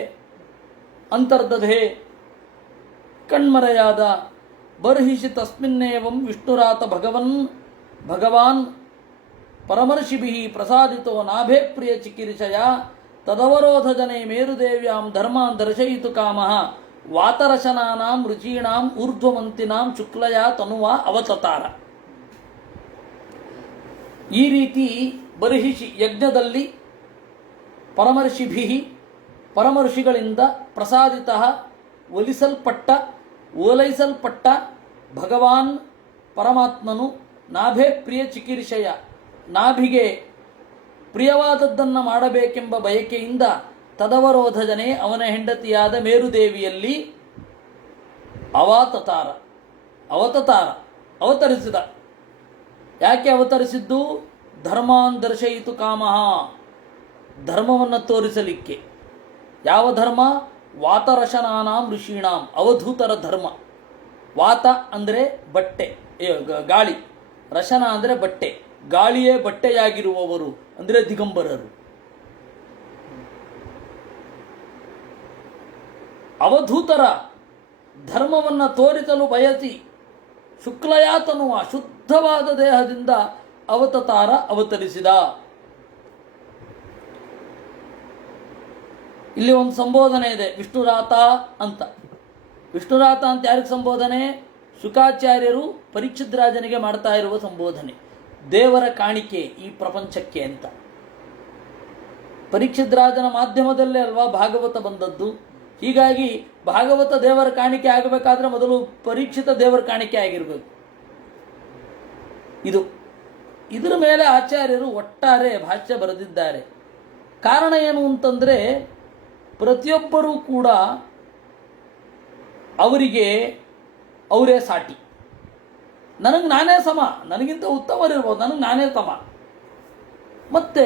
ಅಂತರ್ದಧೆ ಕಣ್ಮರೆಯಾದ. ಬರ್ಹಿಷಿ ತಸ್ಮಿನ್ನೇವಂ ವಿಷ್ಣುರಾತ ಭಗವಾನ್ ಪರಮರ್ಷಿಭಿಃ ಪ್ರಸಾದಿತೋ ನಾಭೇ ಪ್ರಿಯ ಚಿಕಿರಿಷಯ ತದವರೋಧಜನೆ ಮೇರುದೇವ್ಯಾಂ ಧರ್ಮಾನ್ ದರ್ಶಯಿತು ಕಾಮಃ ವಾತರಶನಾನಾಂ ರುಚೀಣಾಂ ಊರ್ಧ್ವಮಂತಿನಾಂ ಶುಕ್ಲಯ ತನುವ ಅವತತಾರ. ಈ ರೀತಿ ಬರ್ಹಿಷಿ ಯಜ್ಞದಲ್ಲಿ ಪರಮರ್ಷಿಭಿಃ ಪರಮಋಷಿಗಳಿಂದ ಪ್ರಸಾದಿತ ಓಲೈಸಲ್ಪಟ್ಟ ಭಗವಾನ್ ಪರಮಾತ್ಮನು ನಾಭೆ ಪ್ರಿಯ ಚಿಕಿರಿಷಯ ನಾಭಿಗೆ ಪ್ರಿಯವಾದದ್ದನ್ನು ಮಾಡಬೇಕೆಂಬ ಬಯಕೆಯಿಂದ ತದವರೋಧಜನೆ ಅವನ ಹೆಂಡತಿಯಾದ ಮೇರುದೇವಿಯಲ್ಲಿ ಅವತರಿಸಿದ. ಯಾಕೆ ಅವತರಿಸಿದ್ದು? ಧರ್ಮಾನ್ ದರ್ಶಯಿತು ಕಾಮಃ, ಧರ್ಮವನ್ನು ತೋರಿಸಲಿಕ್ಕೆ. ಯಾವ ಧರ್ಮ? ವಾತರಶನಾನಾಂ ಋಷೀಣಾಂ, ಅವಧೂತರ ಧರ್ಮ. ವಾತ ಅಂದರೆ ಬಟ್ಟೆ, ಗಾಳಿ. ರಶನ ಅಂದರೆ ಬಟ್ಟೆ, ಗಾಳಿಯೇ ಬಟ್ಟೆಯಾಗಿರುವವರು ಅಂದರೆ ದಿಗಂಬರರು. ಅವಧೂತರ ಧರ್ಮವನ್ನು ತೋರಿಸಲು ಬಯಸಿ ಶುಕ್ಲಯಾತನುವ ಶುದ್ಧವಾದ ದೇಹದಿಂದ ಅವತರಿಸಿದ. ಇಲ್ಲಿ ಒಂದು ಸಂಬೋಧನೆ ಇದೆ, ವಿಷ್ಣುರಾತ ಅಂತ. ವಿಷ್ಣುರಾತ ಅಂತ ಯಾರಿಗೆ ಸಂಬೋಧನೆ? ಶುಕಾಚಾರ್ಯರು ಪರೀಕ್ಷಿತ್ ರಾಜನಿಗೆ ಮಾಡ್ತಾ ಇರುವ ಸಂಬೋಧನೆ. ದೇವರ ಕಾಣಿಕೆ ಈ ಪ್ರಪಂಚಕ್ಕೆ ಅಂತ. ಪರೀಕ್ಷಿತ್ ರಾಜನ ಮಾಧ್ಯಮದಲ್ಲೇ ಅಲ್ವಾ ಭಾಗವತ ಬಂದದ್ದು. ಹೀಗಾಗಿ ಭಾಗವತ ದೇವರ ಕಾಣಿಕೆ ಆಗಬೇಕಾದ್ರೆ ಮೊದಲು ಪರೀಕ್ಷಿತ ದೇವರ ಕಾಣಿಕೆ ಆಗಿರಬೇಕು. ಇದರ ಮೇಲೆ ಆಚಾರ್ಯರು ಒಟ್ಟಾರೆ ಭಾಷ್ಯ ಬರೆದಿದ್ದಾರೆ. ಕಾರಣ ಏನು ಅಂತಂದರೆ, ಪ್ರತಿಯೊಬ್ಬರೂ ಕೂಡ ಅವರಿಗೆ ಅವರೇ ಸಾಟಿ. ನನಗೆ ನಾನೇ ಸಮ, ನನಗಿಂತ ಉತ್ತಮರಿರ್ಬೋದು, ನನಗೆ ನಾನೇ ಸಮ. ಮತ್ತೆ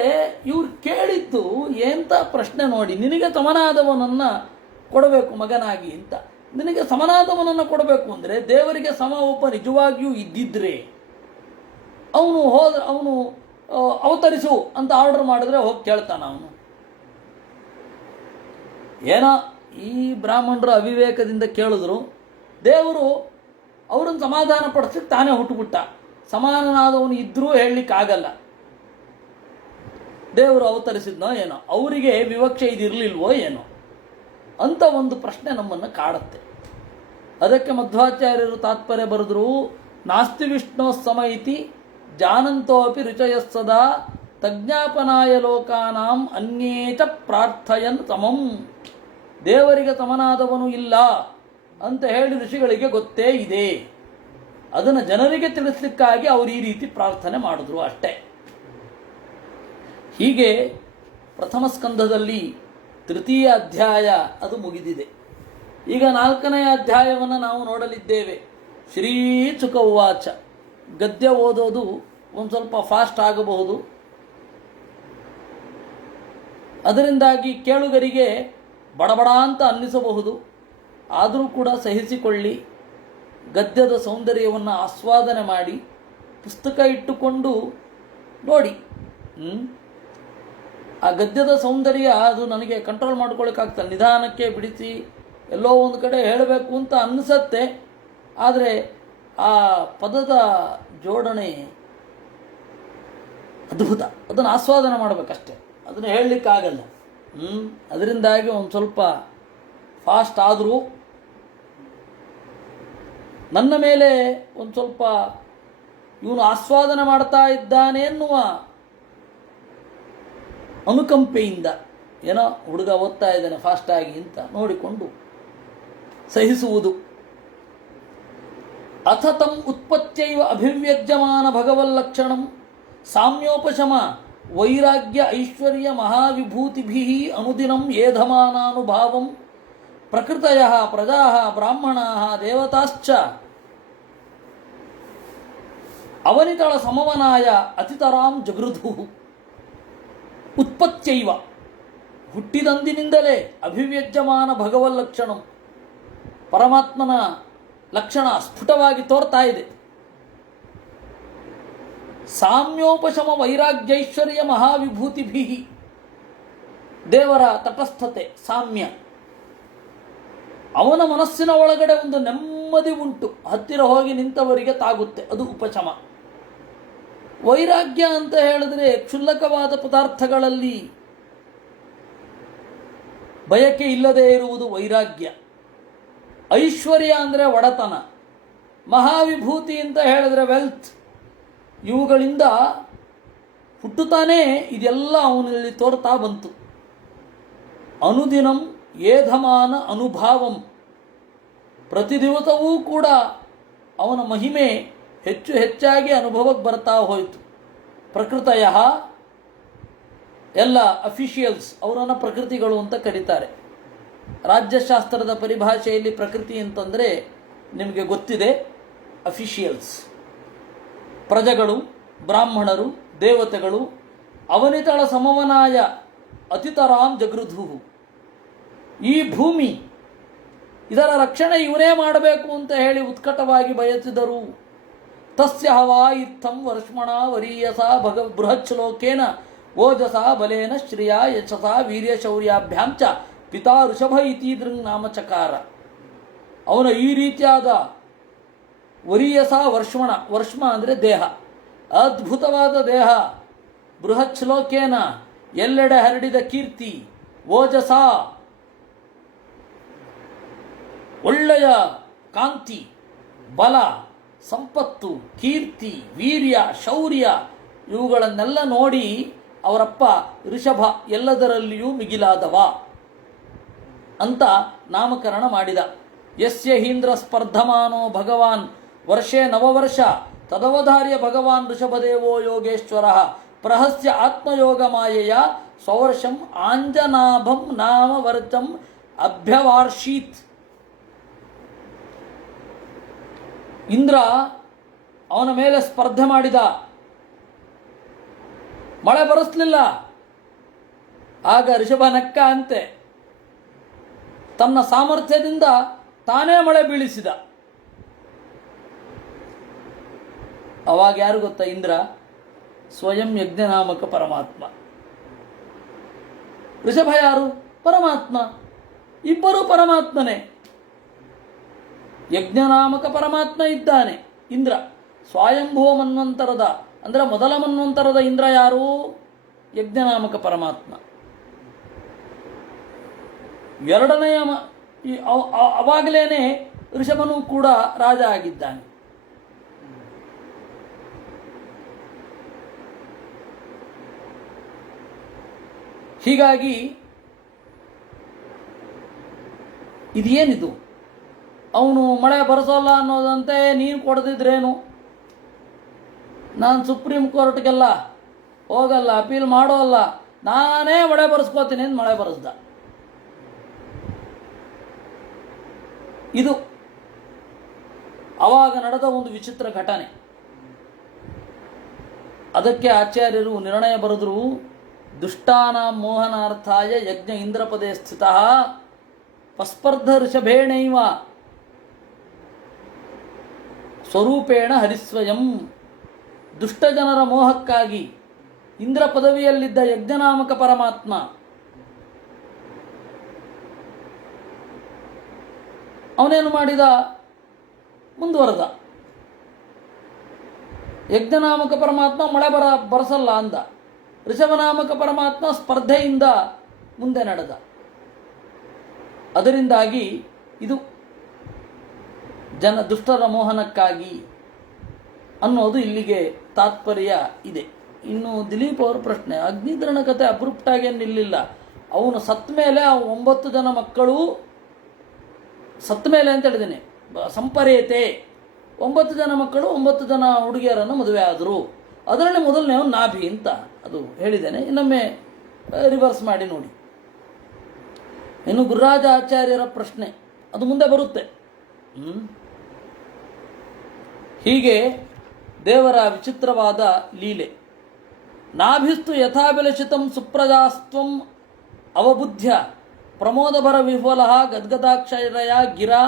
ಇವ್ರು ಕೇಳಿದ್ದು ಎಂಥ ಪ್ರಶ್ನೆ ನೋಡಿ, ನಿನಗೆ ಸಮನಾದವನನ್ನು ಕೊಡಬೇಕು ಮಗನಾಗಿ ಅಂತ. ನಿನಗೆ ಸಮನಾದವನನ್ನು ಕೊಡಬೇಕು ಅಂದರೆ ದೇವರಿಗೆ ಸಮ ಒಬ್ಬ ನಿಜವಾಗಿಯೂ ಇದ್ದಿದ್ರೆ ಅವನು ಅವತರಿಸು ಅಂತ ಆರ್ಡರ್ ಮಾಡಿದ್ರೆ ಹೋಗಿ ಕೇಳ್ತಾನ ಅವನು. ಏನೋ ಈ ಬ್ರಾಹ್ಮಣರು ಅವಿವೇಕದಿಂದ ಕೇಳಿದ್ರು, ದೇವರು ಅವರನ್ನು ಸಮಾಧಾನ ಪಡಿಸ್ಲಿಕ್ಕೆ ತಾನೇ ಹುಟ್ಟುಬಿಟ್ಟ. ಸಮಾನನಾದವನು ಇದ್ರೂ ಹೇಳಲಿಕ್ಕಾಗಲ್ಲ. ದೇವರು ಅವತರಿಸಿದ್ನೋ ಏನೋ, ಅವರಿಗೆ ವಿವಕ್ಷೆ ಇದಿರಲಿಲ್ವೋ ಏನೋ ಅಂತ ಒಂದು ಪ್ರಶ್ನೆ ನಮ್ಮನ್ನು ಕಾಡುತ್ತೆ. ಅದಕ್ಕೆ ಮಧ್ವಾಚಾರ್ಯರು ತಾತ್ಪರ್ಯ ಬರೆದ್ರು, ನಾಸ್ತಿ ವಿಷ್ಣು ಸಮ ಇತಿ ಜಾನಂತೋಪಿ ರುಚಯಸ್ಸದಾ ತಜ್ಞಾಪನಾಯ ಲೋಕಾನಾಂ ಅನ್ಯೇಚ ಪ್ರಾರ್ಥಯನ್ ಸಮಂ. ದೇವರಿಗೆ ಸಮನಾದವನು ಇಲ್ಲ ಅಂತ ಹೇಳಿ ಋಷಿಗಳಿಗೆ ಗೊತ್ತೇ ಇದೆ. ಅದನ್ನು ಜನರಿಗೆ ತಿಳಿಸ್ಲಿಕ್ಕಾಗಿ ಅವರು ಈ ರೀತಿ ಪ್ರಾರ್ಥನೆ ಮಾಡಿದ್ರು ಅಷ್ಟೇ. ಹೀಗೆ ಪ್ರಥಮ ಸ್ಕಂದದಲ್ಲಿ ತೃತೀಯ ಅಧ್ಯಾಯ ಅದು ಮುಗಿದಿದೆ. ಈಗ 4ನೇ ಅಧ್ಯಾಯವನ್ನು ನಾವು ನೋಡಲಿದ್ದೇವೆ. ಶ್ರೀ ಶುಕ ಉವಾಚ. ಗದ್ಯ ಓದೋದು ಒಂದು ಸ್ವಲ್ಪ ಫಾಸ್ಟ್ ಆಗಬಹುದು, ಅದರಿಂದಾಗಿ ಕೇಳುಗರಿಗೆ ಬಡಬಡ ಅಂತ ಅನ್ನಿಸಬಹುದು. ಆದರೂ ಕೂಡ ಸಹಿಸಿಕೊಳ್ಳಿ. ಗದ್ಯದ ಸೌಂದರ್ಯವನ್ನು ಆಸ್ವಾದನೆ ಮಾಡಿ ಪುಸ್ತಕ ಇಟ್ಟುಕೊಂಡು ನೋಡಿ. ಆ ಗದ್ಯದ ಸೌಂದರ್ಯ ಅದು ನನಗೆ ಕಂಟ್ರೋಲ್ ಮಾಡ್ಕೊಳ್ಳೋಕ್ಕಾಗ್ತದೆ. ನಿಧಾನಕ್ಕೆ ಬಿಡಿಸಿ ಎಲ್ಲೋ ಒಂದು ಕಡೆ ಹೇಳಬೇಕು ಅಂತ ಅನ್ನಿಸತ್ತೆ, ಆದರೆ ಆ ಪದದ ಜೋಡಣೆ ಅದ್ಭುತ. ಅದನ್ನು ಆಸ್ವಾದನೆ ಮಾಡಬೇಕಷ್ಟೆ, ಅದನ್ನು ಹೇಳಲಿಕ್ಕಾಗಲ್ಲ. ಅದರಿಂದಾಗಿ ಒಂದು ಸ್ವಲ್ಪ ಫಾಸ್ಟ್ ಆದರೂ ನನ್ನ ಮೇಲೆ ಒಂದು ಸ್ವಲ್ಪ ಇವನು ಆಸ್ವಾದನೆ ಮಾಡ್ತಾ ಇದ್ದಾನೆ ಎನ್ನುವ ಅನುಕಂಪೆಯಿಂದ, ಏನೋ ಹುಡುಗ ಓದ್ತಾ ಇದ್ದಾನೆ ಫಾಸ್ಟಾಗಿ ಅಂತ ನೋಡಿಕೊಂಡು ಸಹಿಸುವುದು. ಅಥ ತಂ ಉತ್ಪತ್ತೈವ ಅಭಿವ್ಯಜ್ಯಮಾನ ಭಗವಲ್ಲಕ್ಷಣಂ ಸಾಮ್ಯೋಪಶಮ ವೈರಾಗ್ಯ ಐಶ್ವರ್ಯ ಮಹಾವಿಭೂತಿಭಿಃ ಅನುದಿನಂ ಏಧಮಾನಾನುಭಾವಂ ಪ್ರಕೃತಯಃ ಪ್ರಜಾಃ ಬ್ರಾಹ್ಮಣಾಃ ದೇವತಾಶ್ಚ ಅವನಿತಳ ಸಮವನಾಯ ಅತಿತರಾಂ ಜಗೃಧುಃ. ಉತ್ಪತ್ತೈವ ಹುಟ್ಟಿದಂದಿನಿಂದಲೇ ಅಭಿವ್ಯಜ್ಯಮಾನ ಭಗವಲ್ಲಕ್ಷಣಂ ಪರಮಾತ್ಮನ ಲಕ್ಷಣ ಸ್ಫುಟವಾಗಿ ತೋರ್ತಾ ಇದೆ. ಸಾಮ್ಯೋಪಶಮ ವೈರಾಗ್ಯೈಶ್ವರ್ಯ ಮಹಾವಿಭೂತಿಭಿಃ ದೇವರ ತಟಸ್ಥತೆ ಸಾಮ್ಯ. ಅವನ ಮನಸ್ಸಿನ ಒಳಗಡೆ ಒಂದು ನೆಮ್ಮದಿ ಉಂಟು, ಹತ್ತಿರ ಹೋಗಿ ನಿಂತವರಿಗೆ ತಾಗುತ್ತೆ, ಅದು ಉಪಶಮ. ವೈರಾಗ್ಯ ಅಂತ ಹೇಳಿದ್ರೆ ಕ್ಷುಲ್ಲಕವಾದ ಪದಾರ್ಥಗಳಲ್ಲಿ ಬಯಕೆ ಇಲ್ಲದೆ ಇರುವುದು ವೈರಾಗ್ಯ. ಐಶ್ವರ್ಯ ಅಂದರೆ ಒಡೆತನ. ಮಹಾವಿಭೂತಿ ಅಂತ ಹೇಳಿದ್ರೆ ವೆಲ್ತ್. ಇವುಗಳಿಂದ ಹುಟ್ಟುತ್ತಾನೆ ಇದೆಲ್ಲ ಅವನಲ್ಲಿ ತೋರ್ತಾ ಬಂತು. ಅನುದಿನಂ ಏಧಮಾನ ಅನುಭಾವಂ, ಪ್ರತಿ ದಿವಸವೂ ಕೂಡ ಅವನ ಮಹಿಮೆ ಹೆಚ್ಚು ಹೆಚ್ಚಾಗಿ ಅನುಭವಕ್ಕೆ ಬರ್ತಾ ಹೋಯಿತು. ಪ್ರಕೃತಯ ಎಲ್ಲ ಅಫಿಷಿಯಲ್ಸ್ ಅವರನ್ನು ಪ್ರಕೃತಿಗಳು ಅಂತ ಕರೀತಾರೆ. ರಾಜ್ಯಶಾಸ್ತ್ರದ ಪರಿಭಾಷೆಯಲ್ಲಿ ಪ್ರಕೃತಿ ಅಂತಂದರೆ ನಿಮಗೆ ಗೊತ್ತಿದೆ, ಅಫಿಷಿಯಲ್ಸ್ ಪ್ರಜೆಗಳು, ಬ್ರಾಹ್ಮಣರು, ದೇವತೆಗಳು. ಅವನಿತಳ ಸಮವನಾಯ ಅತಿತರಾಂ ಜಗೃಧು. ಈ ಭೂಮಿ ಇದರ ರಕ್ಷಣೆ ಇವನೇ ಮಾಡಬೇಕು ಅಂತ ಹೇಳಿ ಉತ್ಕಟವಾಗಿ ಬಯಸಿದರು. ತಸ್ಯ ಹವಾ ಇತ್ತಂ ವರ್ಷಮಣ ವರೀಯಸ ಬೃಹಚ್ಛ್ಲೋಕೇನ ಓಜಸ ಬಲೇನ ಶ್ರಿಯಾ ಯಶಸ ವೀರ್ಯಶೌರ್ಯಾಭ್ಯಾಂ ಚ ಪಿತಾ ಋಷಭ ಇತೀದೃಂಗ್ ನಾಮಚಕಾರ. ಅವನ ಈ ರೀತಿಯಾದ ವರೀಯಸ ವರ್ಷಮಣ, ವರ್ಷಮ ಅಂದರೆ ದೇಹ, ಅದ್ಭುತವಾದ ದೇಹ. ಬೃಹಚ್ಛ್ಲೋಕೇನ ಎಲ್ಲೆಡೆ ಹರಡಿದ ಕೀರ್ತಿ. ಓಜಸ ಒಳ್ಳೆಯ ಕಾಂತಿ, ಬಲ, ಸಂಪತ್ತು, ಕೀರ್ತಿ, ವೀರ್ಯ, ಶೌರ್ಯ ಇವುಗಳನ್ನೆಲ್ಲ ನೋಡಿ ಅವರಪ್ಪ ಋಷಭ ಎಲ್ಲದರಲ್ಲಿಯೂ ಮಿಗಿಲಾದವ ಅಂತ ನಾಮಕರಣ ಮಾಡಿದ. ಯಸ್ಯ ಹೀಂದ್ರ ಸ್ಪರ್ಧಮಾನೋ ಭಗವಾನ್ ವರ್ಷೇ ನವವರ್ಷ ತದವಧಾರ್ಯ ಭಗವಾನ್ ಋಷಭದೇವೋ ಯೋಗೇಶ್ವರ ಪ್ರಹಸ್ಯ ಆತ್ಮಯೋಗ ಮಾಯೆಯ ಸ್ವವರ್ಷಂ ಆಂಜನಾಭಂ ನಾಮ ವರ್ಚಂ ಅಭ್ಯವಾರ್ಷೀತ್. ಇಂದ್ರ ಅವನ ಮೇಲೆ ಸ್ಪರ್ಧೆ ಮಾಡಿದ, ಮಳೆ ಬರೆಸಲಿಲ್ಲ. ಆಗ ಋಷಭ ನಕ್ಕ ಅಂತೆ, ತನ್ನ ಸಾಮರ್ಥ್ಯದಿಂದ ತಾನೇ ಮಳೆ ಬೀಳಿಸಿದ. ಅವಾಗ ಯಾರು ಗೊತ್ತಾ? ಇಂದ್ರ ಸ್ವಯಂ ಯಜ್ಞನಾಮಕ ಪರಮಾತ್ಮ. ಋಷಭ ಯಾರು? ಪರಮಾತ್ಮ. ಇಬ್ಬರು ಪರಮಾತ್ಮನೇ. ಯಜ್ಞನಾಮಕ ಪರಮಾತ್ಮ ಇದ್ದಾನೆ ಇಂದ್ರ. ಸ್ವಯಂಭುವ ಮನ್ವಂತರದ ಅಂದರೆ ಮೊದಲ ಮನ್ವಂತರದ ಇಂದ್ರ ಯಾರು? ಯಜ್ಞನಾಮಕ ಪರಮಾತ್ಮ. ಎರಡನೆಯ ಅವಾಗಲೇನೆ ಋಷಭನೂ ಕೂಡ ರಾಜ ಆಗಿದ್ದಾನೆ. ಹೀಗಾಗಿ ಇದೇನಿದು? ಅವನು ಮಳೆ ಬರೆಸೋಲ್ಲ ಅನ್ನೋದಂತೆ ನೀನು ಕೊಡದಿದ್ರೇನು? ನಾನು ಸುಪ್ರೀಂ ಕೋರ್ಟ್ಗೆಲ್ಲ ಹೋಗಲ್ಲ, ಅಪೀಲ್ ಮಾಡೋಲ್ಲ, ನಾನೇ ಮಳೆ ಬರೆಸ್ಕೋತೀನಿ ಅಂತ ಮಳೆ ಬರೆಸ್ದ. ಇದು ಆವಾಗ ನಡೆದ ಒಂದು ವಿಚಿತ್ರ ಘಟನೆ. ಅದಕ್ಕೆ ಆಚಾರ್ಯರು ನಿರ್ಣಯ ಬರೆದರು, ದುಷ್ಟಾನ ಮೋಹನಾರ್ಥಾಯ ಯಜ್ಞ ಇಂದ್ರಪದೇ ಸ್ಥಿತ ಪಸ್ಪರ್ಧ ಋಷಭೇಣೈವ ಸ್ವರೂಪೇಣ ಹರಿಸ್ವಯಂ. ದುಷ್ಟಜನರ ಮೋಹಕ್ಕಾಗಿ ಇಂದ್ರ ಪದವಿಯಲ್ಲಿದ್ದ ಯಜ್ಞನಾಮಕ ಪರಮಾತ್ಮ ಅವನೇನು ಮಾಡಿದ? ಮುಂದುವರೆದ. ಯಜ್ಞನಾಮಕ ಪರಮಾತ್ಮ ಮಳೆ ಬರಸಲ್ಲ ಅಂದ. ಋಷಭನಾಮಕ ಪರಮಾತ್ಮ ಸ್ಪರ್ಧೆಯಿಂದ ಮುಂದೆ ನಡೆದ. ಅದರಿಂದಾಗಿ ಇದು ದುಷ್ಟರ ಮೋಹನಕ್ಕಾಗಿ ಅನ್ನೋದು ಇಲ್ಲಿಗೆ ತಾತ್ಪರ್ಯ ಇದೆ. ಇನ್ನು ದಿಲೀಪ್ ಅವರ ಪ್ರಶ್ನೆ, ಅಗ್ನಿದ್ರನ ಕತೆ ಅಬ್ರುಪ್ಟಾಗಿ ನಿಲ್ಲಿಲ್ಲ. ಅವನು ಸತ್ತ ಮೇಲೆ ಆ 9 ಜನ ಮಕ್ಕಳು ಸತ್ತ ಮೇಲೆ ಅಂತ ಹೇಳಿದ್ದೀನಿ, ಸಂಪರೇತೆ 9 ಜನ ಮಕ್ಕಳು 9 ಜನ ಹುಡುಗಿಯರನ್ನು ಮದುವೆ ಆದರು. ಅದರಲ್ಲಿ ಮೊದಲನೇ ನಾಭಿ ಅಂತ ಅದು ಹೇಳಿದ್ದೇನೆ. ಇನ್ನೊಮ್ಮೆ ರಿವರ್ಸ್ ಮಾಡಿ ನೋಡಿ. ಇನ್ನು ಗುರುರಾಜ ಆಚಾರ್ಯರ ಪ್ರಶ್ನೆ ಅದು ಮುಂದೆ ಬರುತ್ತೆ. ಹೀಗೆ ದೇವರ ವಿಚಿತ್ರವಾದ ಲೀಲೆ. ನಾಭಿಸ್ತು ಯಥಾಭಿಲಷಿತಂ ಸುಪ್ರಜಾಸ್ತ್ವಂ ಅವಬುದ್ಧ್ಯ ಪ್ರಮೋದಭರ ವಿಫಲ ಗದ್ಗದಾಕ್ಷರಯ ಗಿರಾ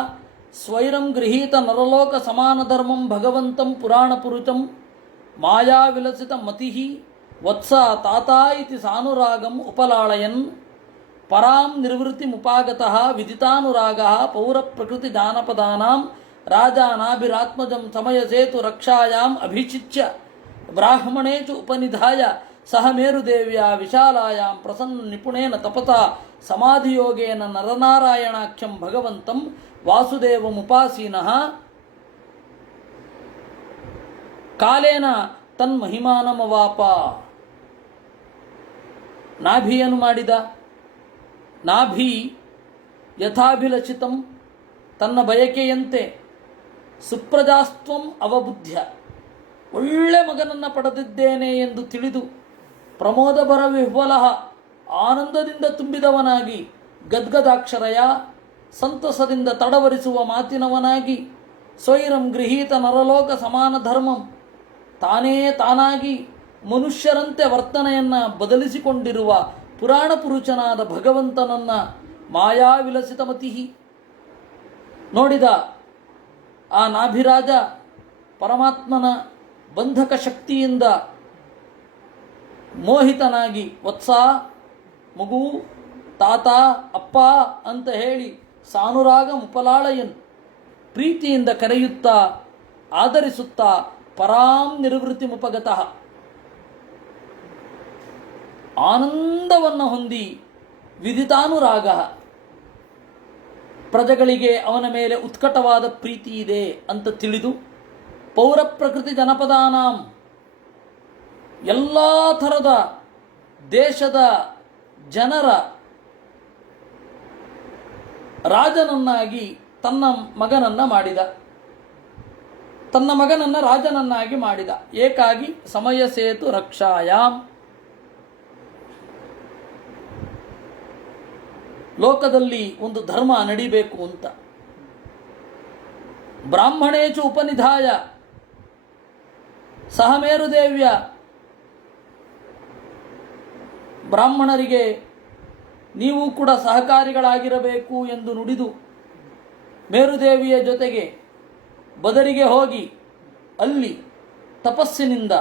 ಸ್ವೈರಂ ಗೃಹೀತ ನರಲೋಕ ಸಮಾನ ಧರ್ಮಂ ಭಗವಂತಂ ಪುರಾಣ ಪುರುಷಂ ಮಾಯಾ ವಿಲಸಿತ ಮತಿ ವತ್ಸ ತಾತಾ ಇತಿ ಸಾನುರಾಗಂ ಉಪಲಾಳಯನ್ ಪರಾಂ ನಿರ್ವೃತ್ತಿ ಮುಪಾಗತಃ ವಿದಿತಾನುರಾಗಃ ಪೌರ ಪ್ರಕೃತಿ ಜಾನಪದಾನಾಂ ರಾಜಾನಾಭಿರಾತ್ಮಜಂ ಸಮಯ ಸೇತು ರಕ್ಷಾಯಾಂ ಅಭಿಚಿಚ್ಯ ಬ್ರಾಹ್ಮಣೇಚು ಉಪನಿಧಾಯ ಸಹ ಮೇರುದೇವ್ಯ ವಿಶಾಲಾಯಾಂ ಪ್ರಸನ್ನ ನಿಪುಣೇನ ತಪಸಾ ಸಮಾಧಿಯೋಗೇನ ನರನಾರಾಯಣಾಖ್ಯಂ ಭಗವಂತಂ ವಾಸುದೇವಮುಪಾಸೀನಃ ಕಾಲೇನ ತನ್ಮಹಿಮಾನಮವಾಪ. ನಾಭಿಯನ್ನು ಮಾಡಿದ. ನಾಭಿ ಯಥಾಭಿಲಷಿತಂ ತನ್ನ ಬಯಕೆಯಂತೆ ಸುಪ್ರಜಾಸ್ತ್ವಂ ಅವಬುದ್ಧ್ಯ ಒಳ್ಳೆ ಮಗನನ್ನು ಪಡೆದಿದ್ದೇನೆ ಎಂದು ತಿಳಿದು ಪ್ರಮೋದಭರ ವಿಹ್ವಲ ಆನಂದದಿಂದ ತುಂಬಿದವನಾಗಿ ಗದ್ಗದಾಕ್ಷರಯ ಸಂತಸದಿಂದ ತಡವರಿಸುವ ಮಾತಿನವನಾಗಿ ಸ್ವೈರಂ ಗೃಹೀತ ನರಲೋಕ ಸಮಾನ ಧರ್ಮಂ ತಾನಾಗಿ ಮನುಷ್ಯರಂತೆ ವರ್ತನೆಯನ್ನು ಬದಲಿಸಿಕೊಂಡಿರುವ ಪುರಾಣ ಪುರುಷನಾದ ಭಗವಂತನನ್ನ ಮಾಯಾವಿಲಸಿತ ಮತಿ ನೋಡಿದ. ಆ ನಾಭಿರಾಜ ಪರಮಾತ್ಮನ ಬಂಧಕ ಶಕ್ತಿಯಿಂದ ಮೋಹಿತನಾಗಿ ವತ್ಸ ಮಗು ತಾತ ಅಪ್ಪ ಅಂತ ಹೇಳಿ ಸಾನುರಾಗ ಮುಪಲಾಳಯನ್ ಪ್ರೀತಿಯಿಂದ ಕರೆಯುತ್ತಾ ಆದರಿಸುತ್ತಾ ಪರಾಂ ನಿರ್ವೃತ್ತಿ ಮುಪಗತಃ ಆನಂದವನ್ನು ಹೊಂದಿ ವಿದಿತಾನುರಾಗ ಪ್ರಜೆಗಳಿಗೆ ಅವನ ಮೇಲೆ ಉತ್ಕಟವಾದ ಪ್ರೀತಿ ಇದೆ ಅಂತ ತಿಳಿದು ಪೌರ ಪ್ರಕೃತಿ ಜನಪದಾನಾಂ ಎಲ್ಲ ಥರದ ದೇಶದ ಜನರ ರಾಜನನ್ನಾಗಿ ತನ್ನ ಮಗನನ್ನ ಮಾಡಿದ. ತನ್ನ ಮಗನನ್ನ ರಾಜನನ್ನಾಗಿ ಮಾಡಿದ. ಏಕಾಗಿ ಸಮಯ ಸೇತು ರಕ್ಷಾಯಾಂ ಲೋಕದಲ್ಲಿ ಒಂದು ಧರ್ಮ ನಡಿಬೇಕು ಅಂತ. ಬ್ರಾಹ್ಮಣೇಚು ಉಪನಿಧಾಯ ಸಹ ಮೇರುದೇವ್ಯ ಬ್ರಾಹ್ಮಣರಿಗೆ ನೀವು ಕೂಡ ಸಹಕಾರಿಗಳಾಗಿರಬೇಕು ಎಂದು ನುಡಿದು ಮೇರುದೇವಿಯ ಜೊತೆಗೆ ಬದರಿಗೆ ಹೋಗಿ ಅಲ್ಲಿ ತಪಸ್ಸಿನಿಂದ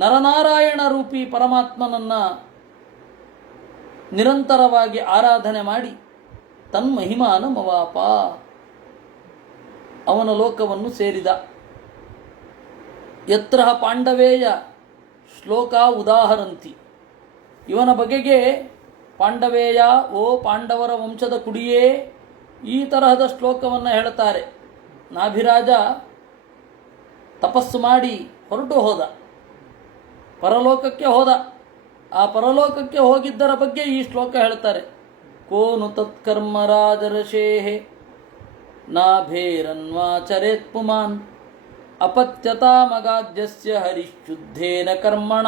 ನರನಾರಾಯಣ ರೂಪಿ ಪರಮಾತ್ಮನನ್ನು ನಿರಂತರವಾಗಿ ಆರಾಧನೆ ಮಾಡಿ ತನ್ಮಹಿಮಾನಮವಾಪ ಅವನ ಲೋಕವನ್ನು ಸೇರಿದ. ಯತ್ರ ಪಾಂಡವೇಯ ಶ್ಲೋಕ ಉದಾಹರಂತಿ. ಇವನ ಬಗೆಗೆ ಪಾಂಡವೇಯ ಓ ಪಾಂಡವರ ವಂಶದ ಕುಡಿಯೇ ಈ ತರಹದ ಶ್ಲೋಕವನ್ನು ಹೇಳ್ತಾರೆ. ನಾಭಿರಾಜ ತಪಸ್ಸು ಮಾಡಿ ಹೊರಟು ಹೋದ, ಪರಲೋಕಕ್ಕೆ ಹೋದ. ಆ ಪರಲೋಕಕ್ಕೆ ಹೋಗಿದ್ದರ ಬಗ್ಗೆ ಈ ಶ್ಲೋಕ ಹೇಳ್ತಾರೆ. ಕೋ ನು ತತ್ಕರ್ಮ ರಾಜರ್ಷೇಃ ನಾಭೇರನ್ವಾಚರೇತ್ ಪುಮಾನ್ ಅಪತ್ಯತಾಮಗಾದ್ಯಸ್ಯ ಹರಿಶುದ್ಧೇನ ಕರ್ಮಣ.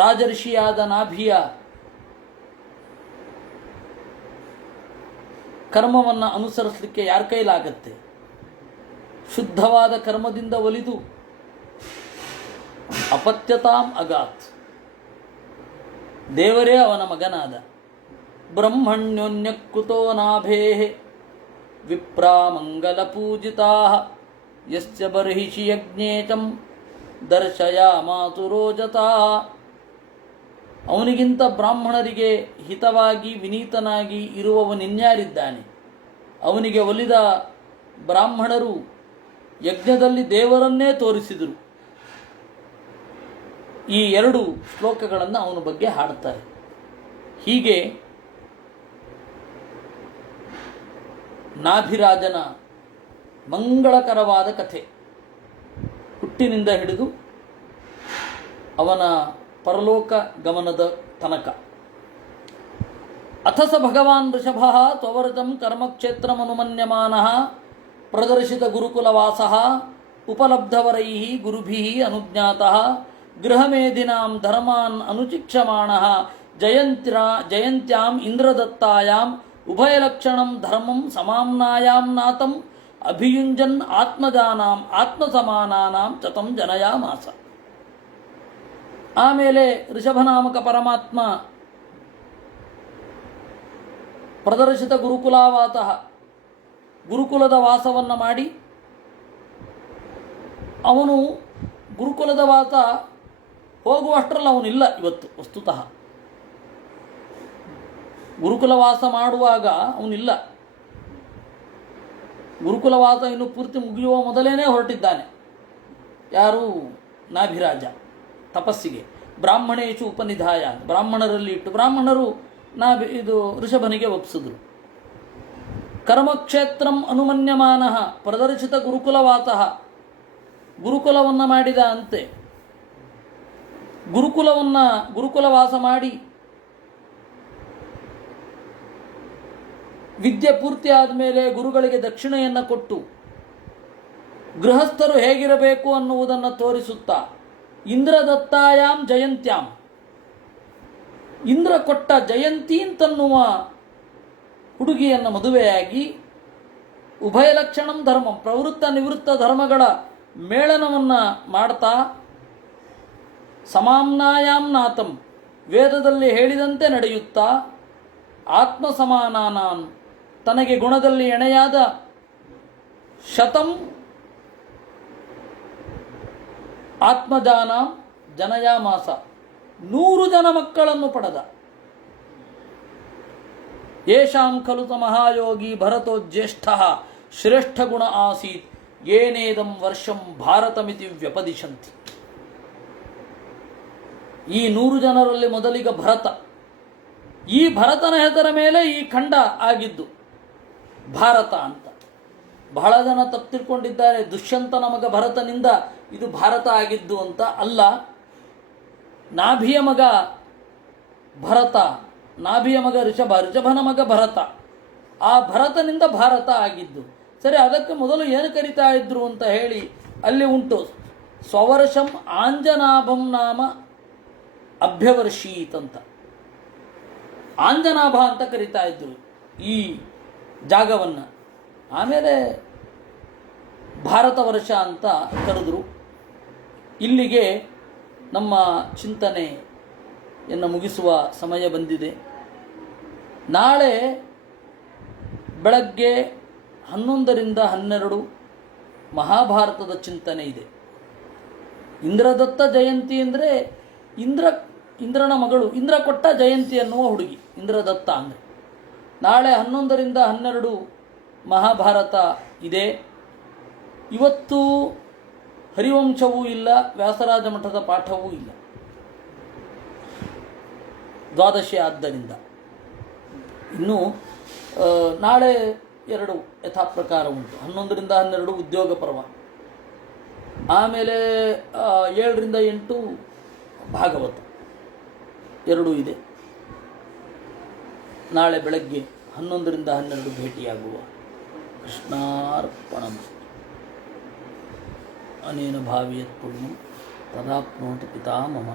ರಾಜರ್ಷಿಯಾದ ನಾಭಿಯ ಕರ್ಮವನ್ನು ಅನುಸರಿಸಲಿಕ್ಕೆ ಯಾರ ಕೈಲಾಗತ್ತೆ? ಶುದ್ಧವಾದ ಕರ್ಮದಿಂದ ಒಲಿದು ಅಪತ್ಯತಾಂ ಅಗಾತ್, ದೇವರೇ ಅವನ ಮಗನಾದ. ಬ್ರಹ್ಮಣ್ಯೋನ್ಯಕೃತೋ ನಾಭೇಃ ವಿಪ್ರಾ ಮಂಗಲ ಪೂಜಿತಾ ಯಸ್ಯ ಬರ್ಹಿಷಿ ಯಜ್ಞೇಚಂ ದರ್ಶಯಾಮಾತು ರೋಜತಾ. ಅವನಿಗಿಂತ ಬ್ರಾಹ್ಮಣರಿಗೆ ಹಿತವಾಗಿ ವಿನೀತನಾಗಿ ಇರುವವನಿನ್ಯಾರಿದ್ದಾನೆ? ಅವನಿಗೆ ಒಲಿದ ಬ್ರಾಹ್ಮಣರು ಯಜ್ಞದಲ್ಲಿ ದೇವರನ್ನೇ ತೋರಿಸಿದರು. ಈ ಎರಡು ಶ್ಲೋಕಗಳನ್ನು ಅವನ ಬಗ್ಗೆ ಹಾಡ್ತಾರೆ. ಹೀಗೆ ನಾಭಿರಾಜನ ಮಂಗಳಕರವಾದ ಕಥೆ ಹುಟ್ಟಿನಿಂದ ಹಿಡಿದು ಅವನ ಪರಲೋಕ ಗಮನದ ತನಕ. ಅಥ ಸ ಭಗವಾನ್ ಋಷಭಃ ತ್ವವರ್ಜಂ ಕರ್ಮಕ್ಷೇತ್ರಮನುಮನ್ಯಮಾನಃ ಪ್ರದರ್ಶಿತ ಗುರುಕುಲವಾಸಃ ಉಪಲಬ್ಧವರೈಃ ಗುರುಭಿಃ ಅನುಜ್ಞಾತಃ ಗೃಹಮೇಧಿನಾಂ ಧರ್ಮಾನ್ ಅನುಚಿಕ್ಷಮಾಣಃ ಜಯಂತ್ಯಾಂ ಇಂದ್ರದತ್ತಾಯಾಂ ಉಭಯಲಕ್ಷಣಂ ಧರ್ಮಂ ಸಮಾಮ್ನಾಯಾಂ ನಾತಂ ಅಭಿಯುಂಜನ್ ಆತ್ಮಜಾನಾಂ ಆತ್ಮಸಮಾನಾನಾಂ ಚತಂ ಜನಯಾಮಾಸ. ಆಮೇಲೆ ಋಷಭನಾಮಕ ಪರಮಾತ್ಮ ಪ್ರದರ್ಶಿತ ಗುರುಕುಲಾವಾತಃ ಗುರುಕುಲದ ವಾಸವನ್ನು ಮಾಡಿ, ಅವನು ಗುರುಕುಲದ ವಾಸ ಹೋಗುವಷ್ಟರಲ್ಲಿ ಅವನಿಲ್ಲ ಇವತ್ತು. ವಸ್ತುತಃ ಗುರುಕುಲವಾಸ ಮಾಡುವಾಗ ಅವನಿಲ್ಲ. ಗುರುಕುಲವಾಸ ಇನ್ನು ಪೂರ್ತಿ ಮುಗಿಯುವ ಮೊದಲೇನೆ ಹೊರಟಿದ್ದಾನೆ. ಯಾರು? ನಾಭಿರಾಜ ತಪಸ್ಸಿಗೆ. ಬ್ರಾಹ್ಮಣೇಶು ಉಪನಿಧಾಯ, ಬ್ರಾಹ್ಮಣರಲ್ಲಿ ಇಟ್ಟು ಬ್ರಾಹ್ಮಣರು ಇದು ಋಷಭನಿಗೆ ಒಪ್ಪಿಸಿದ್ರು. ಕರ್ಮಕ್ಷೇತ್ರಂ ಅನುಮನ್ಯಮಾನಃ ಪ್ರದರ್ಶಿತ ಗುರುಕುಲವಾತಃ, ಗುರುಕುಲವನ್ನು ಮಾಡಿದ ಅಂತೆ. ಗುರುಕುಲವಾಸ ಮಾಡಿ ವಿದ್ಯೆ ಪೂರ್ತಿ ಆದಮೇಲೆ ಗುರುಗಳಿಗೆ ದಕ್ಷಿಣೆಯನ್ನು ಕೊಟ್ಟು ಗೃಹಸ್ಥರು ಹೇಗಿರಬೇಕು ಅನ್ನುವುದನ್ನು ತೋರಿಸುತ್ತಾ ಇಂದ್ರದತ್ತಾಯಾಂ ಜಯಂತ್ಯಾಂ, ಇಂದ್ರ ಕೊಟ್ಟ ಜಯಂತಿ ಅಂತನ್ನುವ ಹುಡುಗಿಯನ್ನು ಮದುವೆಯಾಗಿ ಉಭಯಲಕ್ಷಣಂ ಧರ್ಮಂ ಪ್ರವೃತ್ತ ನಿವೃತ್ತ ಧರ್ಮಗಳ ಮೇಳನವನ್ನು ಮಾಡ್ತಾ ಸಮಾಮ್ನಾಯಾಂ ನಾತಂ ವೇದದಲ್ಲಿ ಹೇಳಿದಂತೆ ನಡೆಯುತ್ತಾ ಆತ್ಮಸಮಾನಾನಾಂ ತನಗೆ ಗುಣದಲ್ಲಿ ಎಣೆಯಾದ ಶತಂ ಆತ್ಮಜಾನಾಂ ಜನಯಾಮಾಸ 100 ಜನ ಮಕ್ಕಳನ್ನು ಪಡೆದ. ಯೇಷಾಂ ಖಲು ಸ ಮಹಾಯೋಗಿ ಭರತೋ ಜ್ಯೇಷ್ಠಃ ಶ್ರೇಷ್ಠ ಗುಣ ಆಸೀತ್ ಏನೇದಂ ವರ್ಷಂ ಭಾರತಮಿತಿ ವ್ಯಪದಿಶಂತಿ. ಈ 100 ಜನರಲ್ಲಿ ಮೊದಲಿಗ ಭರತ. ಈ ಭರತನ ಹೆಸರ ಮೇಲೆ ಈ ಖಂಡ ಆಗಿದ್ದು ಭಾರತ ಅಂತ. ಬಹಳ ಜನ ತಪ್ಪು ತಿಳ್ಕೊಂಡಿದ್ದಾರೆ, ದುಷ್ಯಂತನ ಮಗ ಭರತನಿಂದ ಇದು ಭಾರತ ಆಗಿದ್ದು ಅಂತ. ಅಲ್ಲ, ನಾಭಿಯ ಮಗ ಭರತ, ನಾಭಿಯ ಮಗ ಋಷಭ, ಋಷಭನ ಮಗ ಭರತ, ಆ ಭರತನಿಂದ ಭಾರತ ಆಗಿದ್ದು. ಸರಿ, ಅದಕ್ಕೆ ಮೊದಲು ಏನು ಕರಿತಾ ಇದ್ರು ಅಂತ ಹೇಳಿ ಅಲ್ಲಿ ಉಂಟು. ಸ್ವವರ್ಷಂ ಆಂಜನಾಭಂ ನಾಮ ಅಭ್ಯವರ್ಷೀತ್ ಅಂತ, ಆಂಜನಾಭ ಅಂತ ಕರಿತಾ ಇದ್ರು ಈ ಜಾಗವನ್ನು. ಆಮೇಲೆ ಭಾರತ ವರ್ಷ ಅಂತ ಕರೆದ್ರು. ಇಲ್ಲಿಗೆ ನಮ್ಮ ಚಿಂತನೆಯನ್ನು ಮುಗಿಸುವ ಸಮಯ ಬಂದಿದೆ. ನಾಳೆ ಬೆಳಗ್ಗೆ 11ರಿಂದ 12 ಮಹಾಭಾರತದ ಚಿಂತನೆ ಇದೆ. ಇಂದ್ರದತ್ತ ಜಯಂತಿ ಅಂದರೆ ಇಂದ್ರನ ಮಗಳು, ಇಂದ್ರ ಕೊಟ್ಟ ಜಯಂತಿ ಅನ್ನುವ ಹುಡುಗಿ ಇಂದ್ರದತ್ತ ಅಂದರೆ. ನಾಳೆ 11ರಿಂದ 12 ಮಹಾಭಾರತ ಇದೆ. ಇವತ್ತು ಹರಿವಂಶವೂ ಇಲ್ಲ, ವ್ಯಾಸರಾಜ ಮಠದ ಪಾಠವೂ ಇಲ್ಲ, ದ್ವಾದಶಿ ಆದ್ದರಿಂದ. ಇನ್ನು ನಾಳೆ 2 ಯಥಾಪ್ರಕಾರ ಉಂಟು. 11ರಿಂದ 12 ಉದ್ಯೋಗ ಪರ್ವ, ಆಮೇಲೆ 7ರಿಂದ 8 ಭಾಗವತ 2 ಇದೆ. ನಾಳೆ ಬೆಳಗ್ಗೆ 11ರಿಂದ 12 ಭೇಟಿಯಾಗುವ. ಕೃಷ್ಣಾರ್ಪಣಂ. ಅನೇನ ಭಾವಿಯತ್ ಪುಣ್ಯಂ ತದಾಪ್ನೋತಿ ಪಿತಾಮಹ.